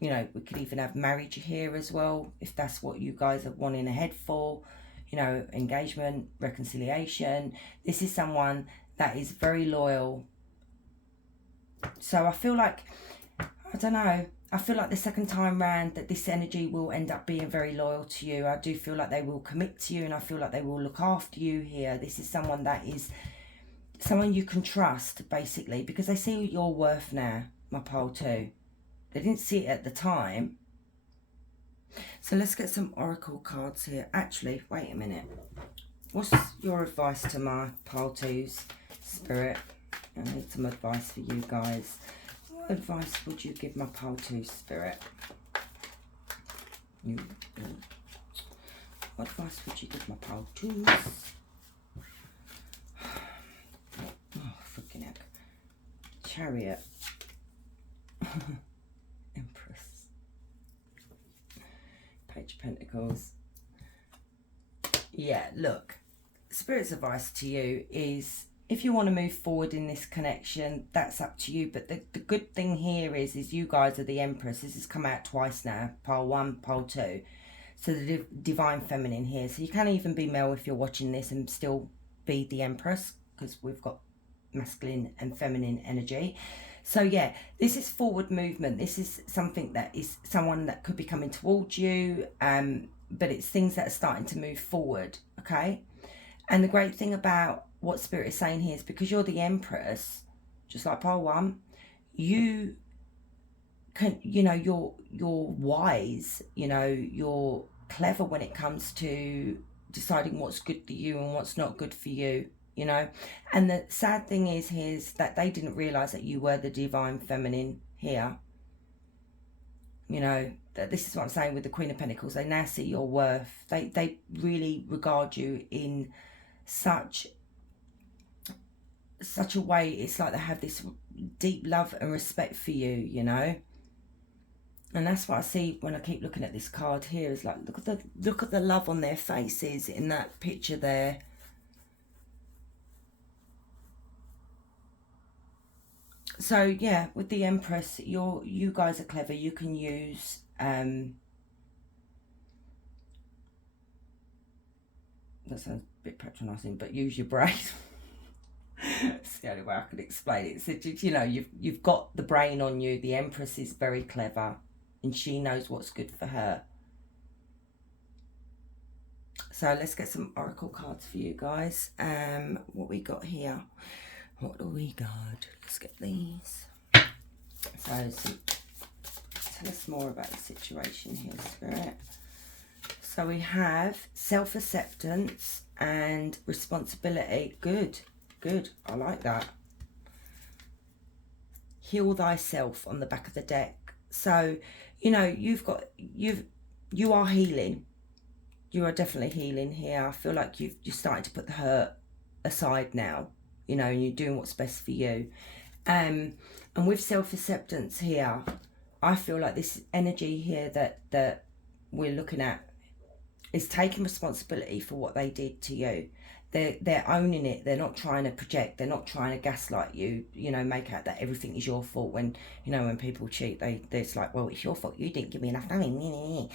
You know, we could even have marriage here as well, if that's what you guys are wanting ahead for. You know, engagement, reconciliation. This is someone that is very loyal. So I feel like, I don't know, I feel like the second time round that this energy will end up being very loyal to you. I do feel like they will commit to you, and I feel like they will look after you here. This is someone that is someone you can trust, basically, because they see your worth now, my pole too. They didn't see it at the time. So let's get some oracle cards here. Actually, wait a minute. What's your advice to my pole twos, Spirit? I need some advice for you guys. What advice would you give my pole twos, Spirit? What advice would you give my pole twos? Oh, freaking heck. Chariot. Empress. Page of Pentacles. Yeah, look. Spirit's advice to you is, if you want to move forward in this connection, that's up to you. But the good thing here is you guys are the Empress. This has come out twice now. Pole 1, pole 2. So the Divine Feminine here. So you can even be male if you're watching this and still be the Empress, because we've got masculine and feminine energy. So yeah, this is forward movement. This is something that is someone that could be coming towards you, but it's things that are starting to move forward, okay? And the great thing about what Spirit is saying here is, because you're the Empress, just like pole 1, you can, you know, you're wise, you know, you're clever when it comes to deciding what's good for you and what's not good for you, you know. And the sad thing is here is that they didn't realize that you were the Divine Feminine here. You know, that this is what I'm saying with the Queen of Pentacles. They now see your worth. They really regard you in such a way. It's like they have this deep love and respect for you, you know. And that's what I see when I keep looking at this card here, is like, look at the love on their faces in that picture there. So yeah, with the Empress, you guys are clever. You can use that sounds a bit patronising, but use your brain. It's the only way I can explain it. So, you know, you've got the brain on you. The Empress is very clever, and she knows what's good for her. So let's get some oracle cards for you guys. What we got here? What do we got? Let's get these. So tell us more about the situation here, Spirit. So we have self-acceptance and responsibility. Good. I like that. Heal thyself on the back of the deck. So, you know, you are healing. You are definitely healing here. I feel like you're starting to put the hurt aside now, you know, and you're doing what's best for you. And with self-acceptance here, I feel like this energy here that we're looking at is taking responsibility for what they did to you. They're owning it. They're not trying to project. They're not trying to gaslight you, you know, make out that everything is your fault. When, you know, when people cheat, it's like, well, it's your fault. You didn't give me enough money.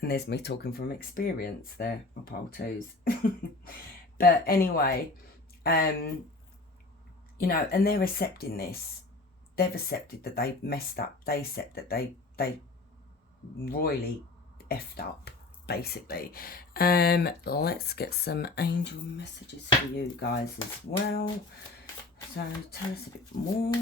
And there's me talking from experience there, my pole twos. But anyway, you know, and they're accepting this. They've accepted that they've messed up. They accept that they royally effed up, basically. Let's get some angel messages for you guys as well. So tell us a bit more.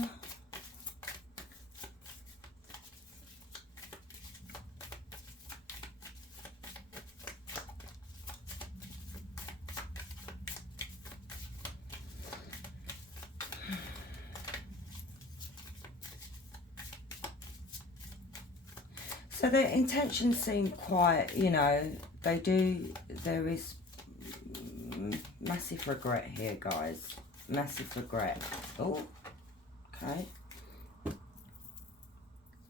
So their intentions seem quite, you know, they do, there is massive regret here, guys. Massive regret. Oh, okay.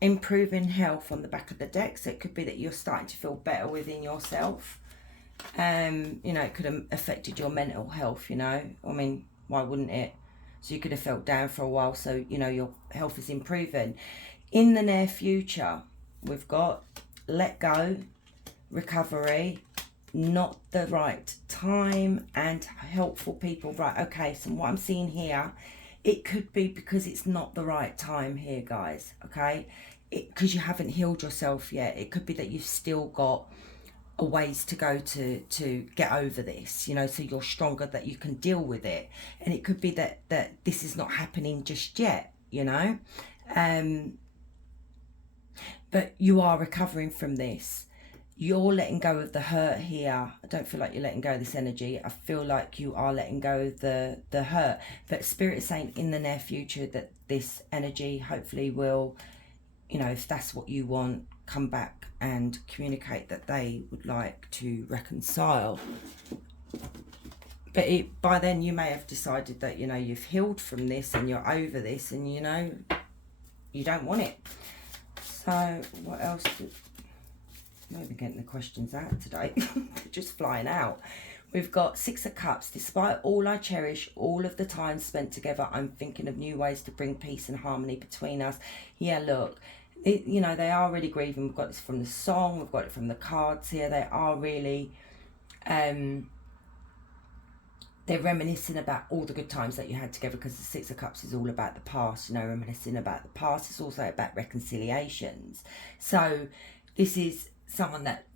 Improving health on the back of the deck. So it could be that you're starting to feel better within yourself. You know, it could have affected your mental health, you know. I mean, why wouldn't it? So you could have felt down for a while. So, you know, your health is improving. In the near future, we've got let go, recovery, not the right time, and helpful people. Right, okay, so what I'm seeing here, it could be because it's not the right time here, guys, okay? because you haven't healed yourself yet. It could be that you've still got a ways to go to get over this, you know, so you're stronger, that you can deal with it. And it could be that this is not happening just yet, you know. But you are recovering from this. You're letting go of the hurt here. I don't feel like you're letting go of this energy. I feel like you are letting go of the hurt. But Spirit is saying in the near future that this energy hopefully will, you know, if that's what you want, come back and communicate that they would like to reconcile. But by then you may have decided that, you know, you've healed from this and you're over this, and, you know, you don't want it. So what else? I'm not even getting the questions out today. They're just flying out. We've got Six of Cups. Despite all I cherish, all of the time spent together, I'm thinking of new ways to bring peace and harmony between us. Yeah, look, you know, they are really grieving. We've got this from the song. We've got it from the cards here. They are really, they're reminiscing about all the good times that you had together, because the Six of Cups is all about the past, you know, reminiscing about the past. It's also about reconciliations. So this is someone that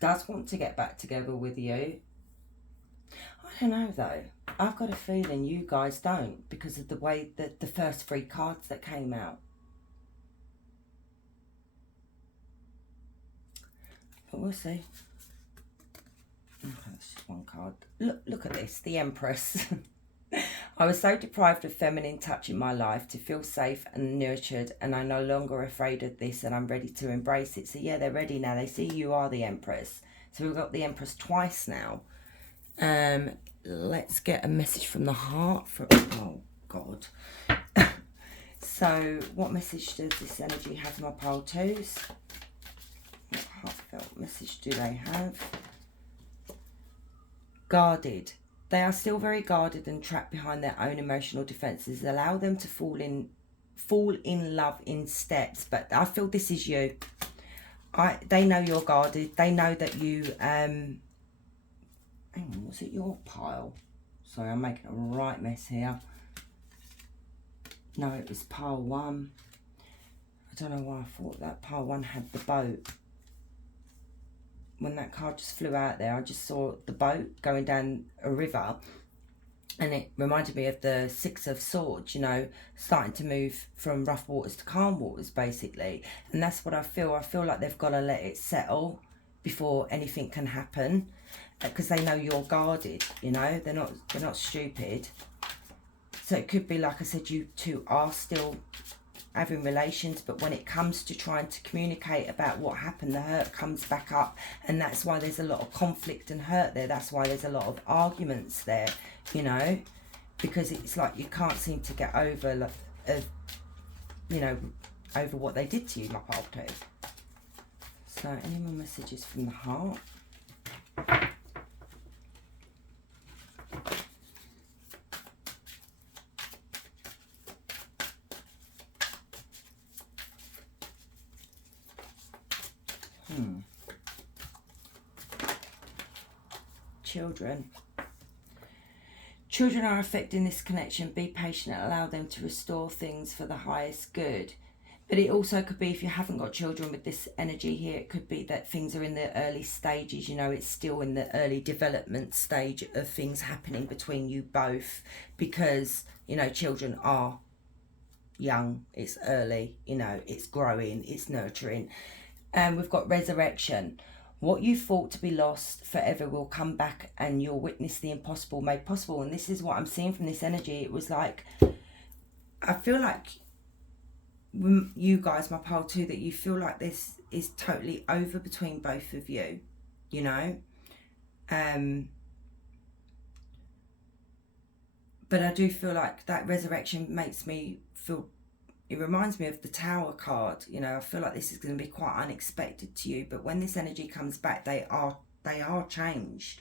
does want to get back together with you. I don't know though. I've got a feeling you guys don't, because of the way that the first three cards that came out. But we'll see. Okay, that's just one card. Look at this, the Empress. I was so deprived of feminine touch in my life to feel safe and nurtured, and I'm no longer afraid of this, and I'm ready to embrace it. So yeah, they're ready now. They see you are the Empress. So we've got the Empress twice now. Let's get a message from the heart. Oh God. So what message does this energy have, my pile twos? What heartfelt message do they have? Guarded. They are still very guarded and trapped behind their own emotional defences. Allow them to fall in love in steps. But I feel this is you. They know you're guarded. They know that you hang on, was it your pile? Sorry, I'm making a right mess here. No, it was pile one. I don't know why I thought that pile one had the boat. When that card just flew out there, I just saw the boat going down a river, and it reminded me of the Six of Swords, you know, starting to move from rough waters to calm waters, basically. And that's what I feel. I feel like they've got to let it settle before anything can happen, because they know you're guarded, you know. They're not stupid. So it could be, like I said, you two are still having relations, but when it comes to trying to communicate about what happened, the hurt comes back up, and that's why there's a lot of conflict and hurt there. That's why there's a lot of arguments there, you know, because it's like you can't seem to get over, you know, over what they did to you, my pile two. So any more messages from the heart? Children. Children are affecting this connection. Be patient and allow them to restore things for the highest good. But it also could be, if you haven't got children with this energy here, it could be that things are in the early stages, you know, it's still in the early development stage of things happening between you both, because, you know, children are young, it's early, you know, it's growing, it's nurturing. And we've got resurrection. What you thought to be lost forever will come back, and you'll witness the impossible made possible. And this is what I'm seeing from this energy. It was like, I feel like you guys, my pile two, that you feel like this is totally over between both of you, you know. But I do feel like that resurrection makes me feel, it reminds me of the Tower card, you know. I feel like this is going to be quite unexpected to you, but when this energy comes back, they are changed.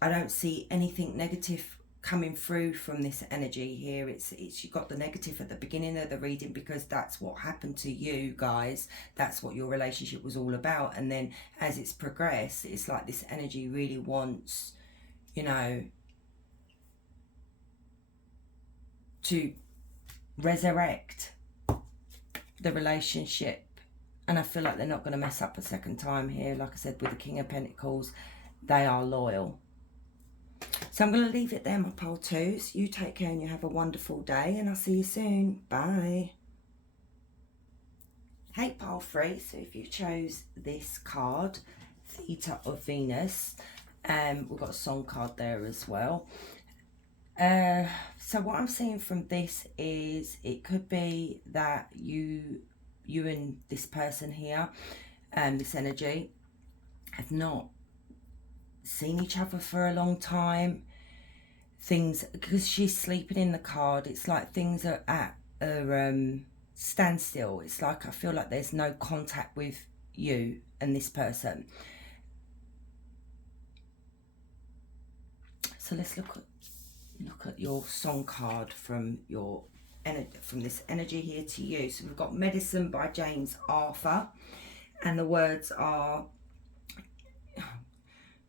I don't see anything negative coming through from this energy here. It's you got the negative at the beginning of the reading, because that's what happened to you guys. That's what your relationship was all about. And then as it's progressed, it's like this energy really wants, you know, to resurrect the relationship. And I feel like they're not going to mess up a second time here. Like I said, with the King of Pentacles, they are loyal. So I'm going to leave it there, my pile twos. You take care and you have a wonderful day, and I'll see you soon. Bye. Hey, pile three. So if you chose this card, Theta of Venus, we've got a song card there as well. So what I'm seeing from this is it could be that you and this person here, this energy, have not seen each other for a long time. Things, because she's sleeping in the card, it's like things are at a standstill. It's like I feel like there's no contact with you and this person. So let's look at your song card from your from this energy here to you. So we've got Medicine by James Arthur, and the words are,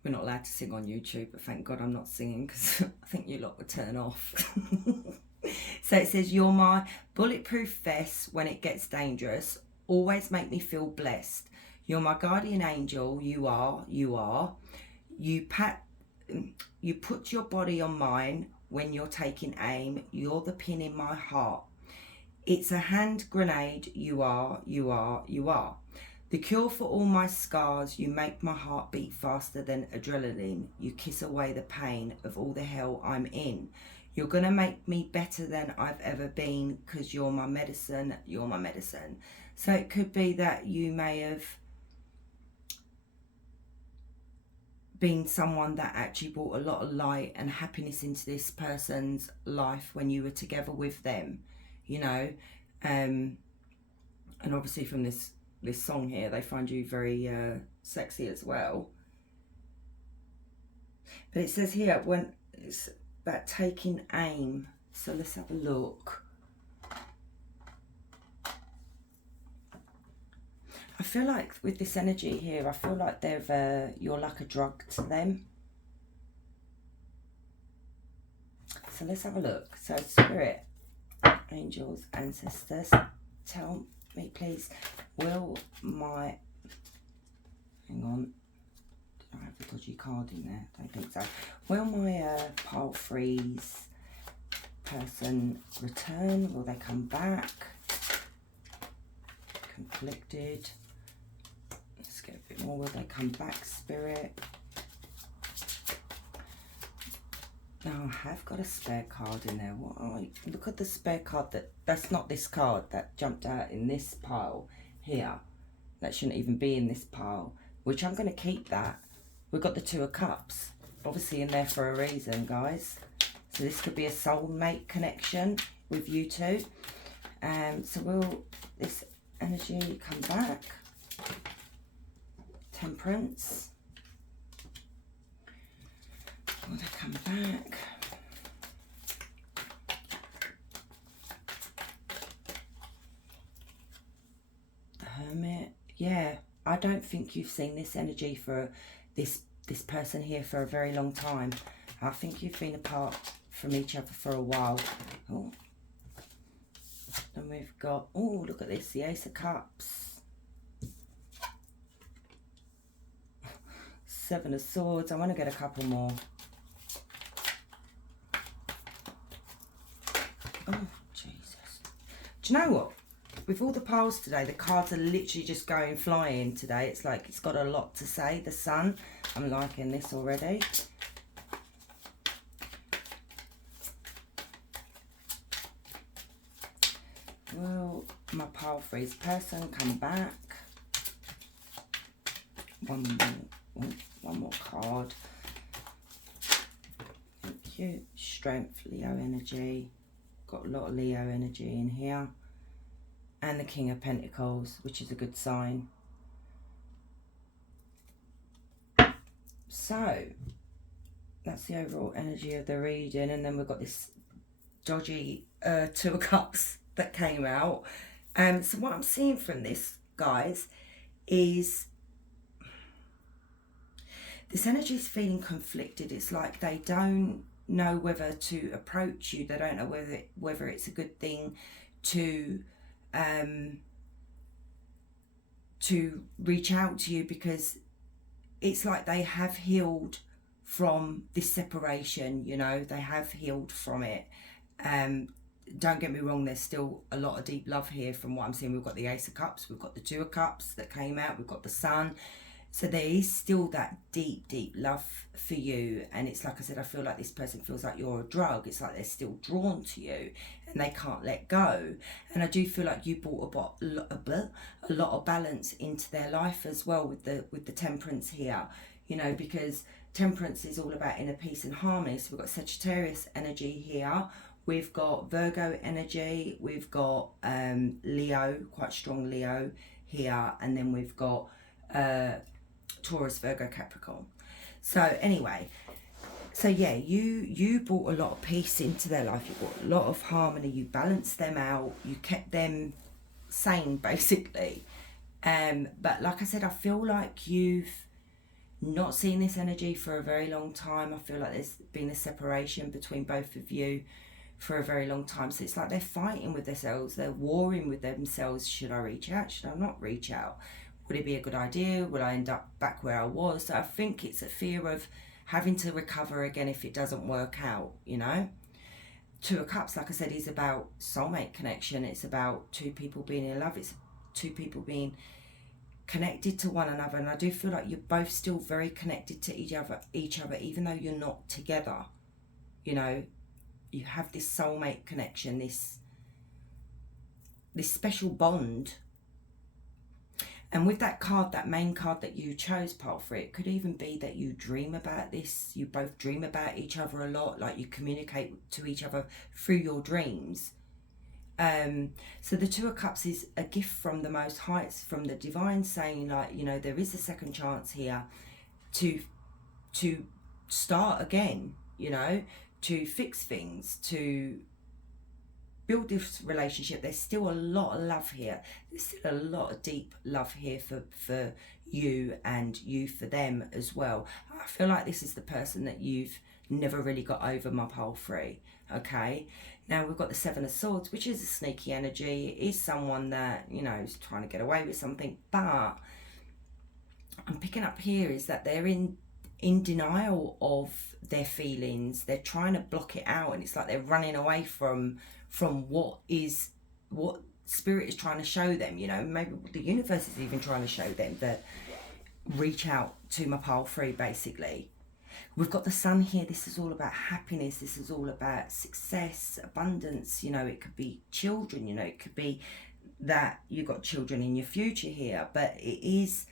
we're not allowed to sing on YouTube, but thank God I'm not singing, because I think you lot would turn off. So it says, you're my bulletproof vest when it gets dangerous, always make me feel blessed. You're my guardian angel, you are. You put your body on mine when you're taking aim, you're the pin in my heart. It's a hand grenade, you are. The cure for all my scars, you make my heart beat faster than adrenaline. You kiss away the pain of all the hell I'm in. You're gonna make me better than I've ever been, because you're my medicine, So it could be that you may have been someone that actually brought a lot of light and happiness into this person's life when you were together with them, you know. And obviously from this song here, they find you very sexy as well. But it says here, when it's about taking aim. So let's have a look. I feel like with this energy here, I feel like you're like a drug to them. So let's have a look. So Spirit, angels, ancestors, tell me please, will my, hang on, did I have a dodgy card in there? I don't think so. Will my pile threes person return? Will they come back? Conflicted. Let's get a bit more. Will they come back, Spirit? Now I have got a spare card in there. What are you? Look at the spare card. That's not this card that jumped out in this pile here. That shouldn't even be in this pile, which I'm going to keep that. We've got the Two of Cups, obviously in there for a reason, guys. So this could be a soulmate connection with you two. So will this energy come back? Temperance. Will they come back? The Hermit. Yeah, I don't think you've seen this energy for this person here for a very long time. I think you've been apart from each other for a while. Oh. And we've got, oh, look at this, the Ace of Cups. Seven of Swords. I want to get a couple more. Oh, Jesus. Do you know what? With all the piles today, the cards are literally just going flying today. It's like it's got a lot to say. The Sun. I'm liking this already. Will my pile threes person come back? One more card. Thank you. Strength, Leo energy. Got a lot of Leo energy in here. And the King of Pentacles, which is a good sign. So, that's the overall energy of the reading. And then we've got this dodgy Two of Cups that came out. So what I'm seeing from this, guys, is this energy is feeling conflicted. It's like they don't know whether to approach you. They don't know whether it's a good thing to reach out to you, because it's like they have healed from this separation, you know, they have healed from it. Don't get me wrong, there's still a lot of deep love here from what I'm seeing. We've got the Ace of Cups, we've got the Two of Cups that came out, we've got the Sun. So there is still that deep, deep love for you. And it's like I said, I feel like this person feels like you're a drug. It's like they're still drawn to you and they can't let go. And I do feel like you brought a lot of balance into their life as well with the Temperance here, you know, because Temperance is all about inner peace and harmony. So we've got Sagittarius energy here. We've got Virgo energy. We've got Leo, quite strong Leo here. And then we've got Taurus, Virgo, Capricorn. So anyway, so yeah, you brought a lot of peace into their life. You brought a lot of harmony. You balanced them out. You kept them sane, basically. But like I said, I feel like you've not seen this energy for a very long time. I feel like there's been a separation between both of you for a very long time. So it's like they're fighting with themselves. They're warring with themselves. Should I reach out? Should I not reach out? Would it be a good idea? Will I end up back where I was? So I think it's a fear of having to recover again if it doesn't work out, you know? Two of Cups, like I said, is about soulmate connection. It's about two people being in love. It's two people being connected to one another. And I do feel like you're both still very connected to each other, even though you're not together. You know, you have this soulmate connection, this special bond. And with that card, that main card that you chose, Pile 3, it could even be that you dream about this. You both dream about each other a lot, like you communicate to each other through your dreams. So the Two of Cups is a gift from the Most High. It's from the Divine, saying, like, you know, there is a second chance here to start again, you know, to fix things, to build this relationship. There's still a lot of love here. There's still a lot of deep love here for you and you for them as well. I feel like this is the person that you've never really got over, my Pile 3. Okay, now we've got the Seven of Swords, which is a sneaky energy. It is someone that, you know, is trying to get away with something, but I'm picking up here is that they're in denial of their feelings. They're trying to block it out, and it's like they're running away from what Spirit is trying to show them. You know, maybe the universe is even trying to show them that reach out to my Pile 3, basically. We've got the Sun here. This is all about happiness. This is all about success, abundance. You know, it could be children, you know, it could be that you've got children in your future here, but it's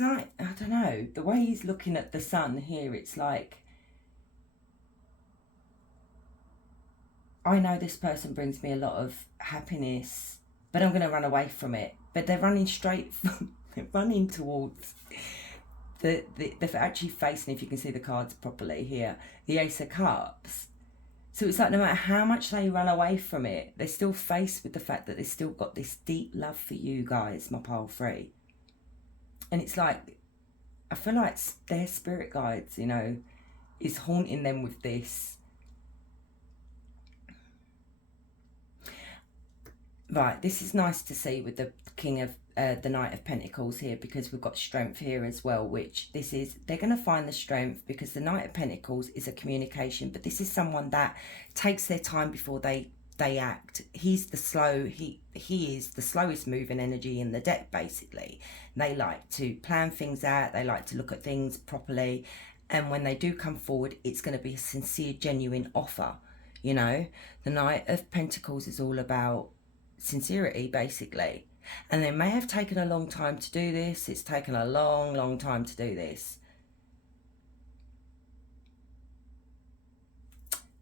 like, I don't know, the way he's looking at the Sun here, it's like, I know this person brings me a lot of happiness, but I'm going to run away from it. But they're running they're running towards they're actually facing, if you can see the cards properly here, the Ace of Cups. So it's like no matter how much they run away from it, they're still faced with the fact that they've still got this deep love for you guys, my Pile 3. And it's like, I feel like their spirit guides, you know, is haunting them with this. Right, this is nice to see with the King of the Knight of Pentacles here, because we've got strength here as well, which this is, they're going to find the strength, because the Knight of Pentacles is a communication, but this is someone that takes their time before they act. He's the slow, he is the slowest moving energy in the deck, basically. They like to plan things out, they like to look at things properly, and when they do come forward, it's going to be a sincere, genuine offer, you know. The Knight of Pentacles is all about sincerity, basically, and they may have taken a long time to do this. It's taken a long time to do this.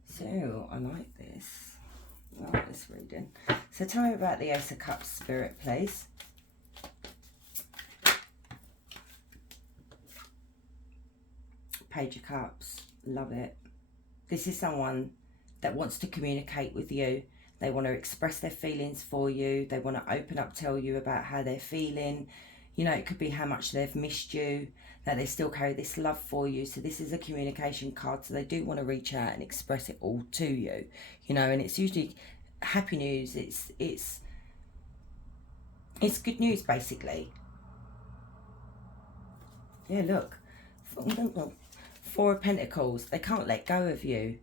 So I like this. I like this reading. So tell me about the Ace of Cups, Spirit, please. Page of Cups, love it. This is someone that wants to communicate with you. They want to express their feelings for you. They want to open up, tell you about how they're feeling. You know, it could be how much they've missed you, that they still carry this love for you. So this is a communication card, so they do want to reach out and express it all to you, you know. And it's usually happy news. It's good news, basically. Yeah, look, Four of Pentacles. They can't let go of you.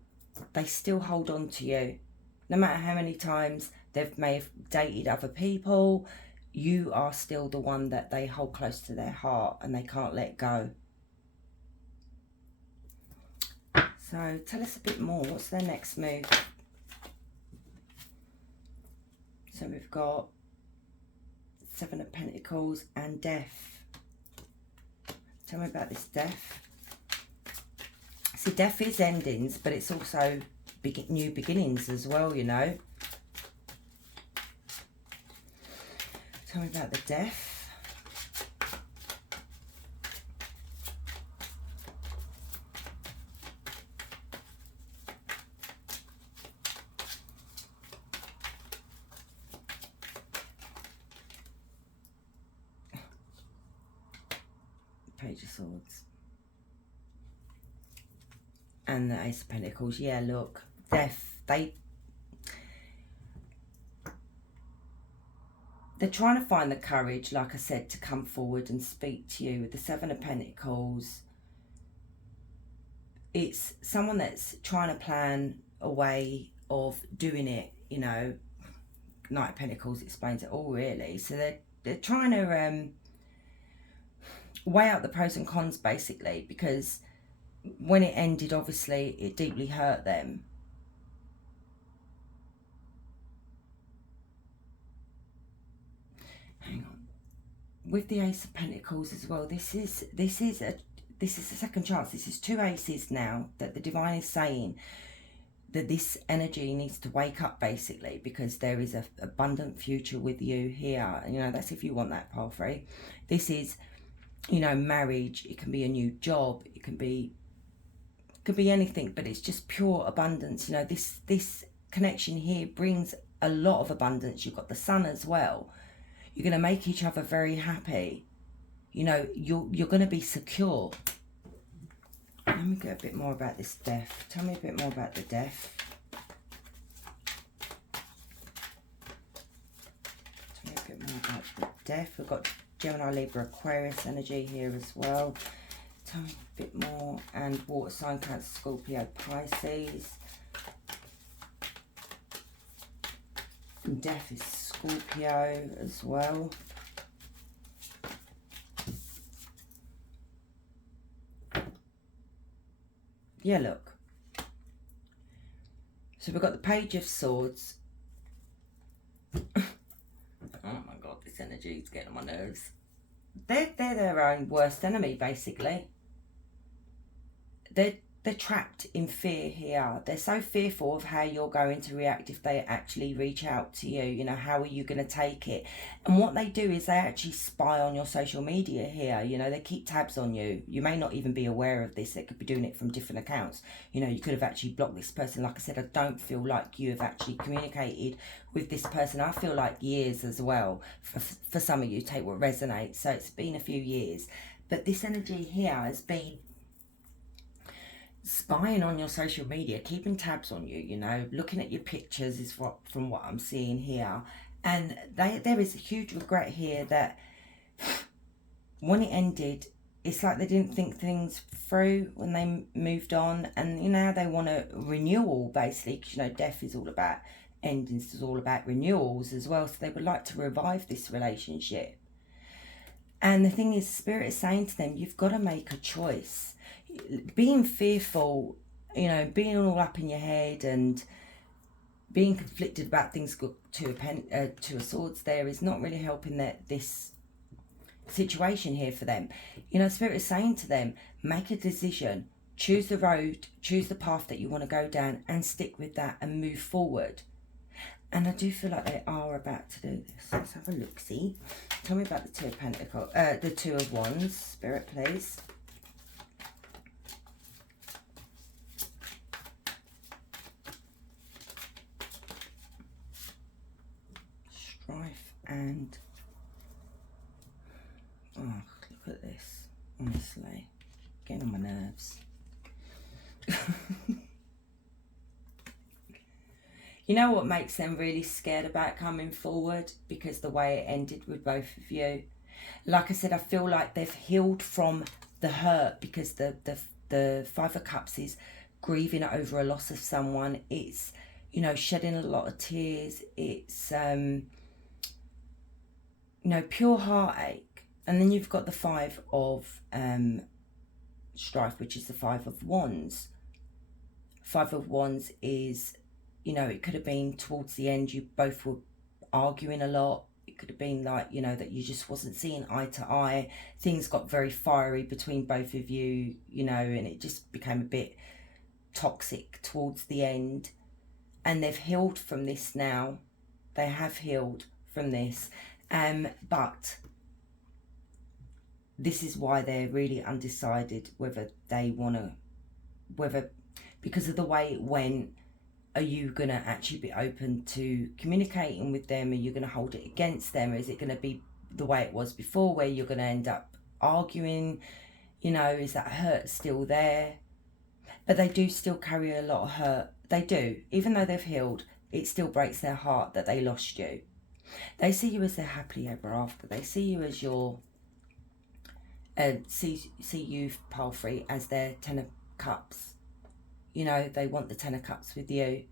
They still hold on to you, no matter how many times they may have dated other people. You are still the one that they hold close to their heart, and they can't let go. So tell us a bit more. What's their next move? So we've got Seven of Pentacles and Death. Tell me about this Death. See, Death is endings, but it's also new beginnings as well, you know. Tell me about the Death. Page of Swords. And the Ace of Pentacles. Yeah, look. Death. They're trying to find the courage, like I said, to come forward and speak to you. With the Seven of Pentacles, it's someone that's trying to plan a way of doing it, you know. Knight of Pentacles explains it all, really. So they're trying to weigh out the pros and cons, basically, because when it ended, obviously, it deeply hurt them. Hang on. With the Ace of Pentacles as well, this is a second chance. This is two aces now that the divine is saying that this energy needs to wake up, basically, because there is an abundant future with you here. You know, that's if you want that, pile free. This is, you know, marriage. It can be a new job. It can be anything, but it's just pure abundance. You know, this connection here brings a lot of abundance. You've got the Sun as well. You're going to make each other very happy. You know, you're going to be secure. Let me get a bit more about this Death. Tell me a bit more about the Death. Tell me a bit more about the Death. We've got Gemini, Libra, Aquarius energy here as well. Tell me a bit more. And water sign, Cancer, Scorpio, Pisces. And Death is Scorpio as well. Yeah, look. So we've got the Page of Swords. Oh my God, this energy is getting on my nerves. They're their own worst enemy, basically. They're trapped in fear here. They're so fearful of how you're going to react if they actually reach out to you. You know, how are you going to take it? And what they do is they actually spy on your social media here. You know, they keep tabs on you. You may not even be aware of this. They could be doing it from different accounts. You know, you could have actually blocked this person. Like I said, I don't feel like you have actually communicated with this person. I feel like years as well. For some of you, take what resonates. So it's been a few years. But this energy here has been spying on your social media, keeping tabs on you, you know, looking at your pictures is from what I'm seeing here. And there is a huge regret here that when it ended, it's like they didn't think things through when they moved on. And, you know, they want a renewal, basically, because, you know, Death is all about endings, is all about renewals as well. So they would like to revive this relationship. And the thing is, Spirit is saying to them, you've got to make a choice. Being fearful, you know, being all up in your head and being conflicted about things to a Swords there is not really helping this situation here for them. You know, Spirit is saying to them, make a decision, choose the road, choose the path that you want to go down and stick with that and move forward. And I do feel like they are about to do this. Let's have a look-see. Tell me about the Two of Pentacles, the Two of Wands, Spirit, please. Strife and Oh, look at this. Honestly. Getting on my nerves. You know what makes them really scared about coming forward? Because the way it ended with both of you. Like I said, I feel like they've healed from the hurt, because the Five of Cups is grieving over a loss of someone. It's, you know, shedding a lot of tears. It's, you know, pure heartache. And then you've got the Five of Strife, which is the Five of Wands. Five of Wands is, you know, it could have been towards the end you both were arguing a lot. It could have been like, you know, that you just wasn't seeing eye to eye. Things got very fiery between both of you, you know, and it just became a bit toxic towards the end. And they've healed from this now. They have healed from this. But this is why they're really undecided whether they want to, whether, because of the way it went, are you going to actually be open to communicating with them? Are you going to hold it against them? Or is it going to be the way it was before, where you're going to end up arguing? You know, is that hurt still there? But they do still carry a lot of hurt. They do. Even though they've healed, it still breaks their heart that they lost you. They see you as their happily ever after. They see you as your, see you, Pile 3, as their Ten of Cups. You know, they want the Ten of Cups with you,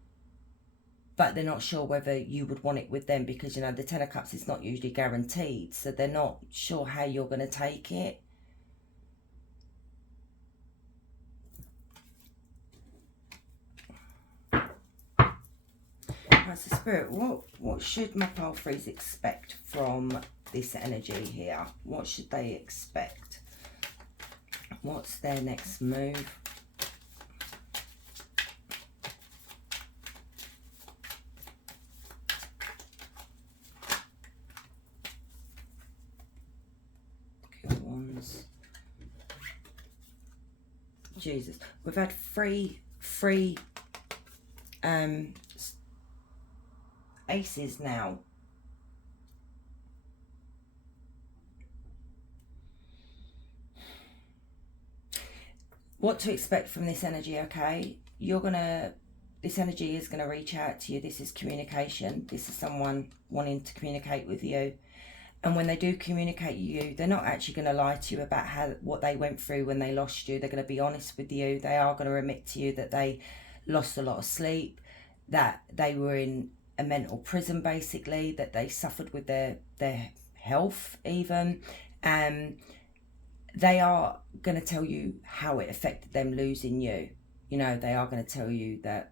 but they're not sure whether you would want it with them, because, you know, the Ten of Cups is not usually guaranteed, so they're not sure how you're going to take it. Right, so Spirit, what should my Pile 3s expect from this energy here? What should they expect? What's their next move? Jesus, we've had three aces now. What to expect from this energy, okay? This energy is gonna reach out to you. This is communication. This is someone wanting to communicate with you. And when they do communicate with you, they're not actually going to lie to you about what they went through when they lost you. They're going to be honest with you. They are going to admit to you that they lost a lot of sleep, that they were in a mental prison, basically, that they suffered with their health even. They are going to tell you how it affected them losing you. You know, they are going to tell you that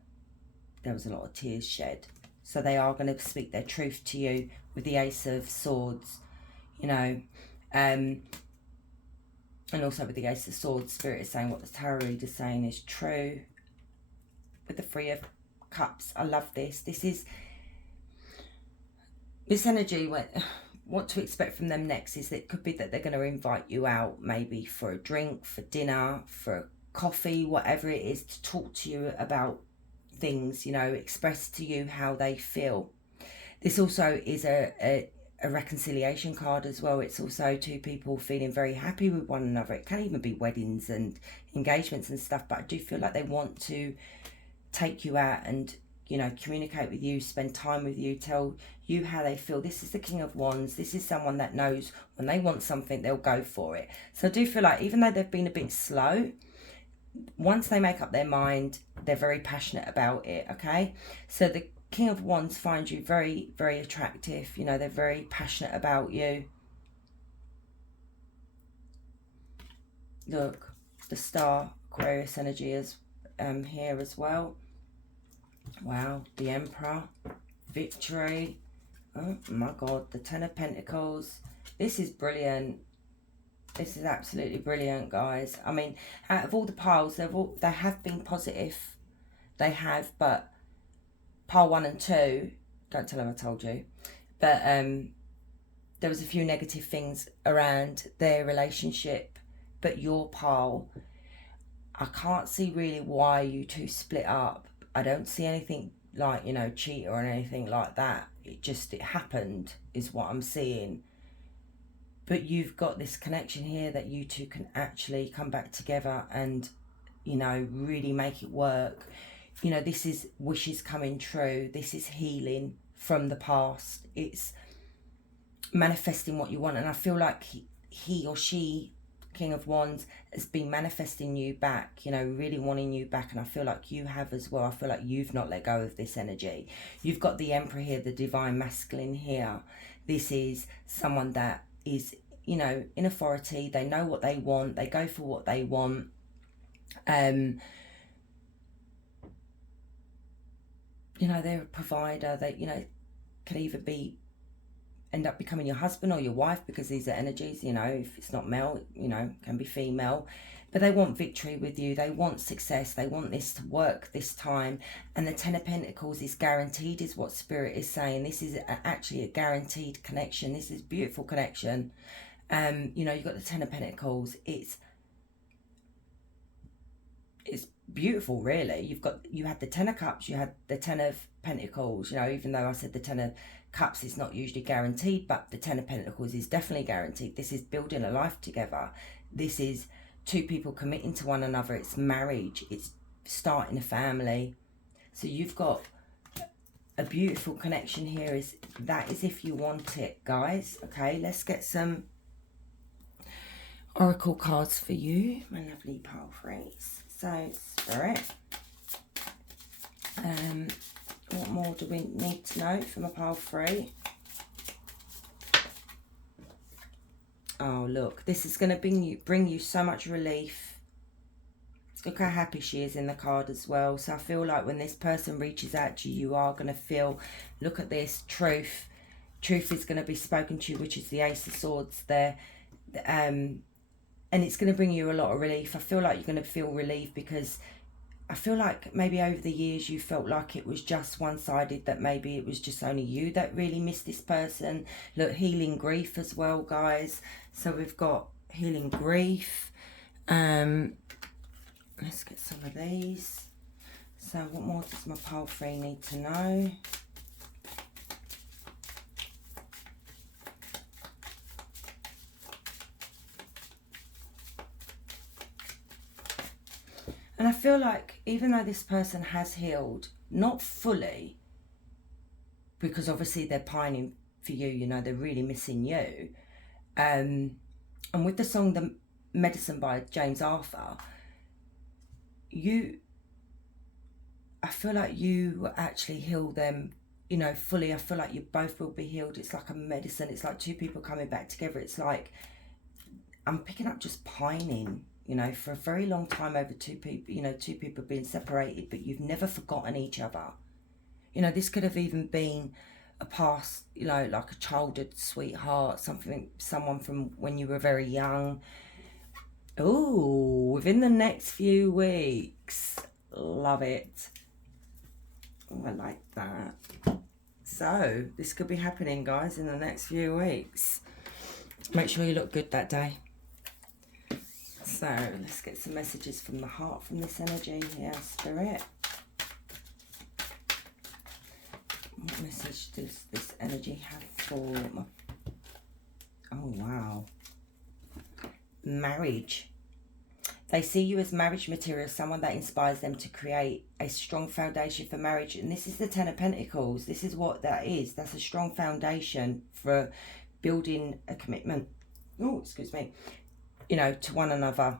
there was a lot of tears shed. So they are going to speak their truth to you with the Ace of Swords, you know. And also with the Ace of Swords, Spirit is saying what the tarot reader is saying is true. With the Three of Cups, I love this. This energy, what to expect from them next is that it could be that they're going to invite you out, maybe for a drink, for dinner, for coffee, whatever it is, to talk to you about things, you know, express to you how they feel. This also is a reconciliation card as well. It's also two people feeling very happy with one another. It can even be weddings and engagements and stuff, but I do feel like they want to take you out and, you know, communicate with you, spend time with you, tell you how they feel. This is the King of Wands. This is someone that knows when they want something, they'll go for it. So I do feel like even though they've been a bit slow, once they make up their mind, they're very passionate about it, okay? So the King of Wands finds you very, very attractive. You know, they're very passionate about you. Look, the Star, Aquarius energy is here as well. Wow, the Emperor, Victory. Oh my God, the Ten of Pentacles. This is brilliant. This is absolutely brilliant, guys. I mean, out of all the piles, they have been positive. They have, but pile 1 and 2, don't tell them I told you, but there was a few negative things around their relationship. But your pile, I can't see really why you two split up. I don't see anything like, you know, cheat or anything like that. It happened is what I'm seeing. but you've got this connection here that you two can actually come back together and, you know, really make it work. You know, this is wishes coming true. This is healing from the past. It's manifesting what you want. And I feel like he or she, King of Wands, has been manifesting you back, you know, really wanting you back. And I feel like you have as well. I feel like you've not let go of this energy. You've got the Emperor here, the Divine Masculine here. This is someone that is, you know, in authority. They know what they want. They go for what they want. You know, they're a provider. They, you know, could either end up becoming your husband or your wife, because these are energies, you know, if it's not male, you know, can be female. But they want victory with you. They want success. They want this to work this time. And the Ten of Pentacles is guaranteed, is what Spirit is saying. This is actually a guaranteed connection. This is a beautiful connection. You know, you've got the Ten of Pentacles. It's beautiful, really. You had the Ten of Cups, you had the Ten of Pentacles, you know, even though I said the Ten of Cups is not usually guaranteed, but the Ten of Pentacles is definitely guaranteed. This is building a life together. This is two people committing to one another. It's marriage. It's starting a family. So you've got a beautiful connection here. That is if you want it, guys. Okay, let's get some oracle cards for you, my lovely pile freaks. So, Spirit, what more do we need to know from a pile free? Oh, look, this is going to bring you so much relief. Look how happy she is in the card as well. So I feel like when this person reaches out to you, you are going to feel, look at this, truth. Truth is going to be spoken to you, which is the Ace of Swords there. And it's going to bring you a lot of relief. I feel like you're going to feel relief, because I feel like maybe over the years you felt like it was just one-sided, that maybe it was just only you that really missed this person. Look, healing grief as well, guys. So we've got healing grief. Let's get some of these. So what more does my pile free need to know? And I feel like even though this person has healed, not fully, because obviously they're pining for you, you know, they're really missing you. And with the song The Medicine by James Arthur, I feel like you will actually heal them, you know, fully. I feel like you both will be healed. It's like a medicine. It's like two people coming back together. It's like, I'm picking up just pining, you know, for a very long time over two people, you know, two people being separated, but you've never forgotten each other. You know, this could have even been a past, you know, like a childhood sweetheart, someone from when you were very young. Oh, within the next few weeks. Love it. Oh, I like that. So, this could be happening, guys, in the next few weeks. Make sure you look good that day. So, let's get some messages from the heart from this energy here, Spirit. What message does this energy have for my... Oh, wow. Marriage. They see you as marriage material, someone that inspires them to create a strong foundation for marriage. And this is the Ten of Pentacles. This is what that is. That's a strong foundation for building a commitment. Oh, excuse me. You know, to one another.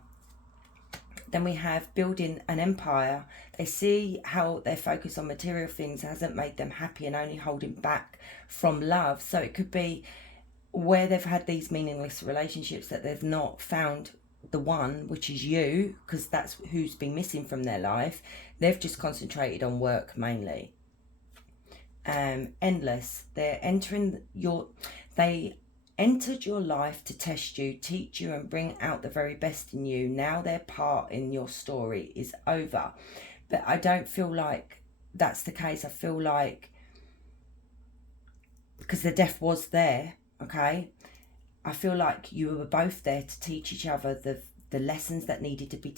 Then we have building an empire. They see how their focus on material things hasn't made them happy and only holding back from love. So it could be where they've had these meaningless relationships, that they've not found the one, which is you, because that's who's been missing from their life. They've just concentrated on work mainly. Endless. They entered your life to test you, teach you, and bring out the very best in you. Now their part in your story is over. But I don't feel like that's the case. I feel like, because the death was there, okay, I feel like you were both there to teach each other the lessons that needed to be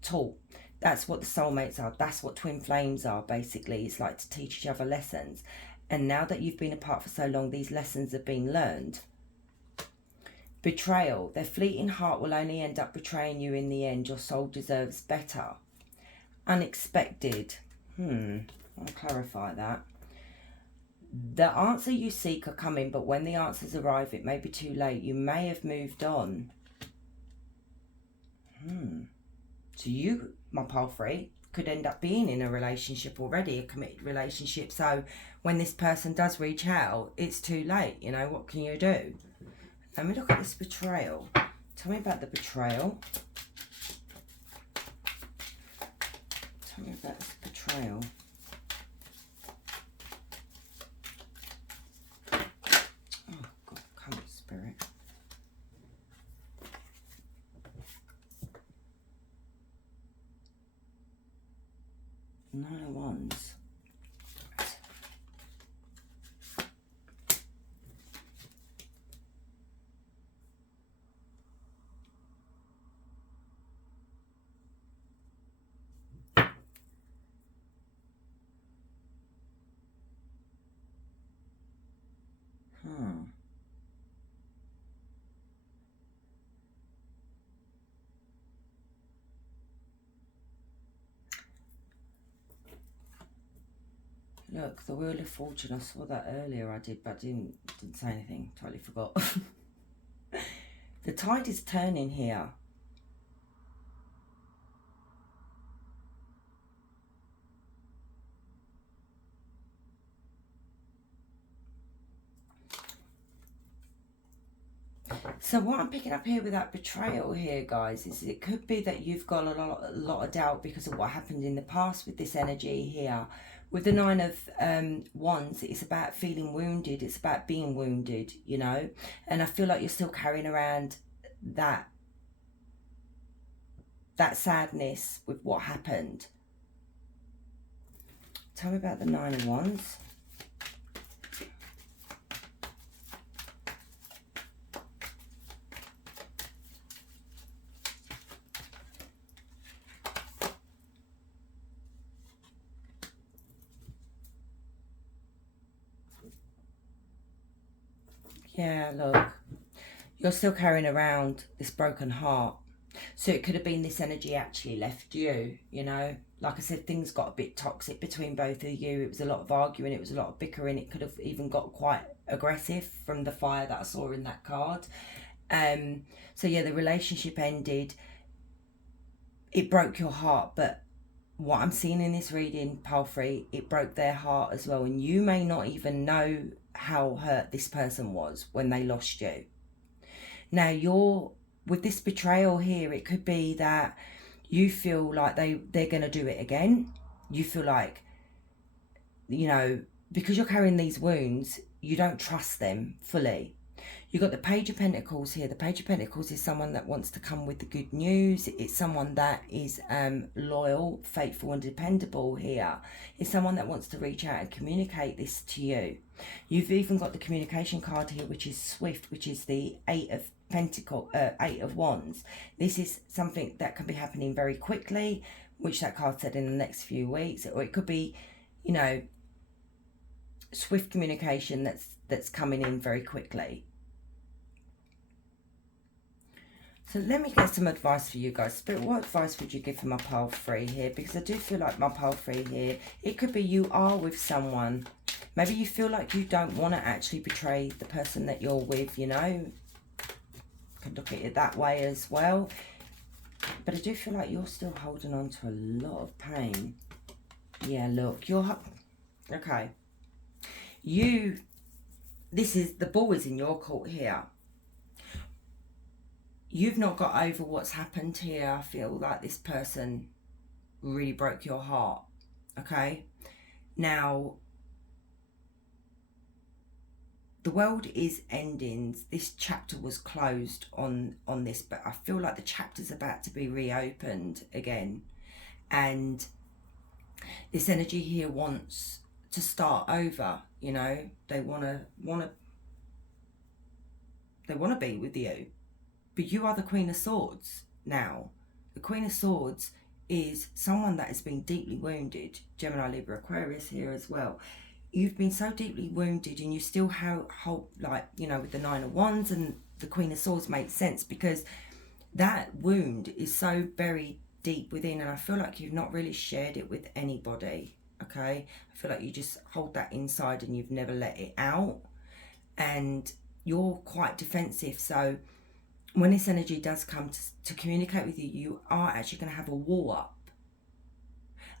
taught. That's what the soulmates are. That's what twin flames are, basically. It's like to teach each other lessons. And now that you've been apart for so long, these lessons have been learned. Betrayal. Their fleeting heart will only end up betraying you in the end. Your soul deserves better. Unexpected. I'll clarify that. The answer you seek are coming, but when the answers arrive, it may be too late. You may have moved on. So you, my pile 3, could end up being in a relationship already, a committed relationship. So when this person does reach out, it's too late. You know, what can you do? Let me look at this betrayal. Tell me about the betrayal. Tell me about this betrayal. Oh, God, come on, Spirit. Nine of Wands. Look, the Wheel of Fortune, I saw that earlier, I did, but I didn't say anything, totally forgot. The tide is turning here. So what I'm picking up here with that betrayal here, guys, is it could be that you've got a lot of doubt because of what happened in the past with this energy here. With the Nine of Wands, it's about feeling wounded. It's about being wounded, you know. And I feel like you're still carrying around that sadness with what happened. Tell me about the Nine of Wands. Yeah, look, you're still carrying around this broken heart. So it could have been this energy actually left you, you know. Like I said, things got a bit toxic between both of you. It was a lot of arguing. It was a lot of bickering. It could have even got quite aggressive from the fire that I saw in that card. So yeah, the relationship ended. It broke your heart, but what I'm seeing in this reading, pile 3, it broke their heart as well. And you may not even know how hurt this person was when they lost you. Now with this betrayal here, it could be that you feel like they're going to do it again. You feel like, you know, because you're carrying these wounds, you don't trust them fully. You've got the Page of Pentacles here. The Page of Pentacles is someone that wants to come with the good news. It's someone that is loyal, faithful and dependable here. It's someone that wants to reach out and communicate this to you. You've even got the communication card here, which is Swift, which is the Eight of Wands. This is something that can be happening very quickly, which that card said in the next few weeks. Or it could be, you know, swift communication that's coming in very quickly. So let me get some advice for you guys. Spirit, what advice would you give for my pile 3 here? Because I do feel like my pile 3 here, it could be you are with someone. Maybe you feel like you don't want to actually betray the person that you're with, you know. Could look at it that way as well. But I do feel like you're still holding on to a lot of pain. Yeah, look, okay. This is, the ball is in your court here. You've not got over what's happened here. I feel like this person really broke your heart, okay? Now, the world is ending. This chapter was closed on this, but I feel like the chapter's about to be reopened again. And this energy here wants to start over, you know? They want to be with you. But you are the Queen of Swords now. The Queen of Swords is someone that has been deeply wounded. Gemini, Libra, Aquarius here as well. You've been so deeply wounded and you still hold, like, you know, with the Nine of Wands and the Queen of Swords makes sense, because that wound is so buried deep within, and I feel like you've not really shared it with anybody. Okay, I feel like you just hold that inside and you've never let it out, and you're quite defensive. So when this energy does come to communicate with you, you are actually going to have a wall up.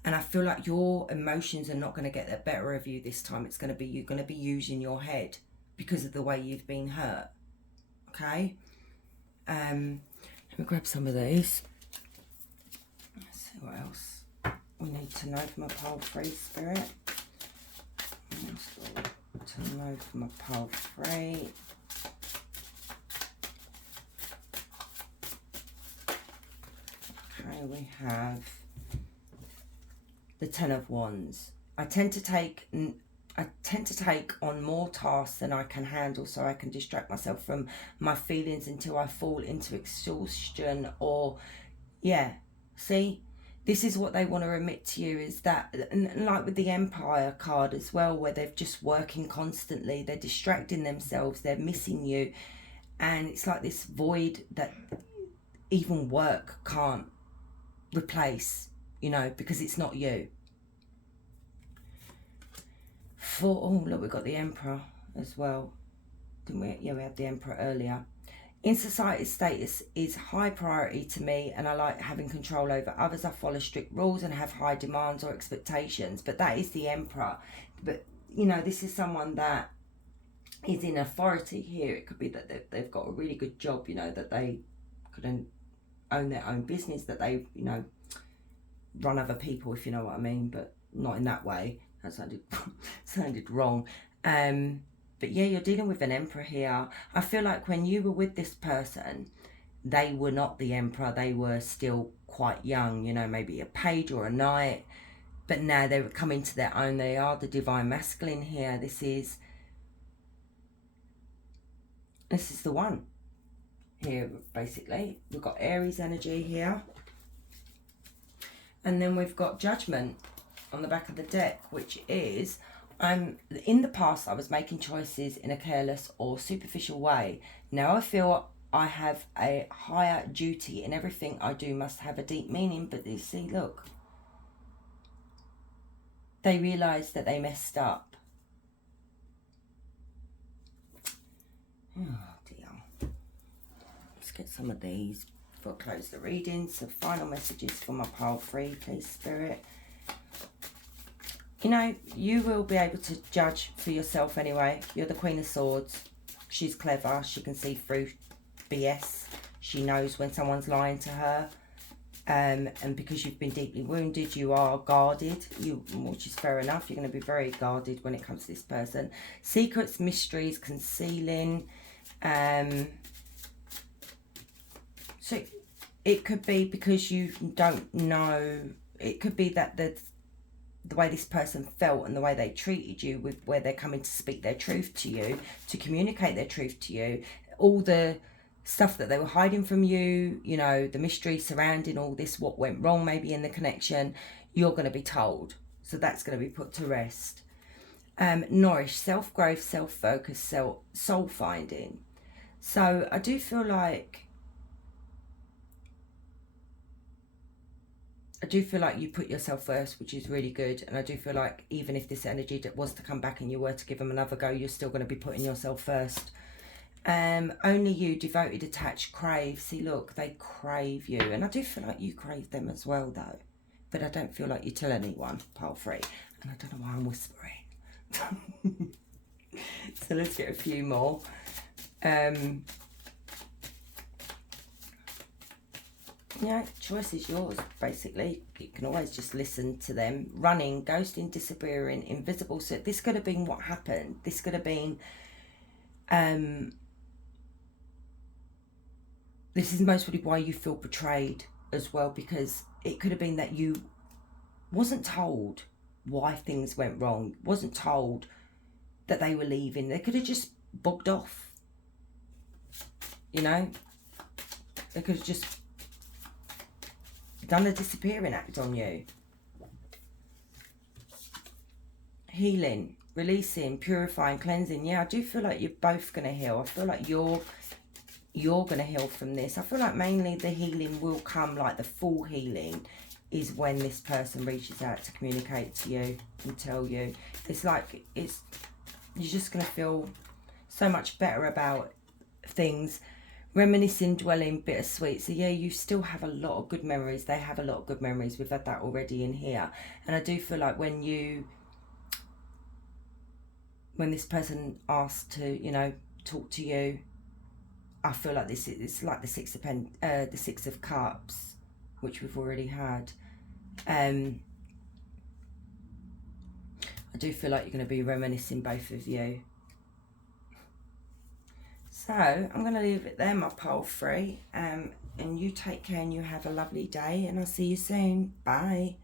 And I feel like your emotions are not going to get the better of you this time. It's going to be, you're going to be using your head because of the way you've been hurt. Okay? Let me grab some of these. Let's see what else we need to know from a pile 3 spirit. To know from a pile 3. Okay, we have the Ten of Wands. I tend to take on more tasks than I can handle, so I can distract myself from my feelings until I fall into exhaustion. Or, yeah, see, this is what they want to remit to you, is that, and like with the Empire card as well, where they're just working constantly, they're distracting themselves, they're missing you, and it's like this void that even work can't replace, you know, because it's not you. Oh, look, we've got the Emperor as well, didn't we? Yeah, we had the Emperor earlier. In society, status is high priority to me, and I like having control over others. I follow strict rules and have high demands or expectations, but that is the Emperor. But, you know, this is someone that is in authority here. It could be that they've got a really good job, you know, that they could own their own business, that they, you know, run other people, if you know what I mean, but not in that way. That sounded wrong. But yeah, you're dealing with an Emperor here. I feel like when you were with this person, they were not the Emperor. They were still quite young, you know, maybe a page or a knight. But now they're coming to their own. They are the Divine Masculine here. This is the one here, basically. We've got Aries energy here. And then we've got Judgment on the back of the deck, which is, in the past I was making choices in a careless or superficial way. Now I feel I have a higher duty, and everything I do must have a deep meaning. But you see, look, they realised that they messed up. Oh dear. Let's get some of these before I close the reading. So final messages for my pile 3, please, Spirit. You know, you will be able to judge for yourself anyway. You're the Queen of Swords. She's clever. She can see through BS. She knows when someone's lying to her. And because you've been deeply wounded, you are guarded, which is fair enough. You're going to be very guarded when it comes to this person. Secrets, mysteries, concealing. So it could be because you don't know. It could be that the way this person felt and the way they treated you, with where they're coming to speak their truth to you, to communicate their truth to you, all the stuff that they were hiding from you, you know, the mystery surrounding all this, what went wrong maybe in the connection, you're going to be told. So that's going to be put to rest. Nourish, self-growth, self-focus, soul-finding. So I do feel like you put yourself first, which is really good. And I do feel like even if this energy was to come back and you were to give them another go, you're still going to be putting yourself first. Only you, devoted, attached, crave. See, look, they crave you. And I do feel like you crave them as well, though. But I don't feel like you tell anyone, pile 3. And I don't know why I'm whispering. So let's get a few more. Yeah, choice is yours, basically. You can always just listen to them. Running, ghosting, disappearing, invisible. So this could have been what happened. This could have been... this is mostly why you feel betrayed as well, because it could have been that you wasn't told why things went wrong. Wasn't told that they were leaving. They could have just bugged off. You know? They could have just done a disappearing act on you. Healing, releasing, purifying, cleansing. Yeah, I do feel like you're both going to heal. I feel like you're you're going to heal from this. I feel like mainly the healing will come, like the full healing is when this person reaches out to communicate to you and tell you. It's like, you're just going to feel so much better about things. Reminiscing, dwelling, bittersweet. So yeah, you still have a lot of good memories. They have a lot of good memories. We've had that already in here. And I do feel like when this person asks to, you know, talk to you, I feel like this is like the Six of Cups, which we've already had. I do feel like you're going to be reminiscing, both of you. So I'm going to leave it there, my pole free. And you take care and you have a lovely day. And I'll see you soon. Bye.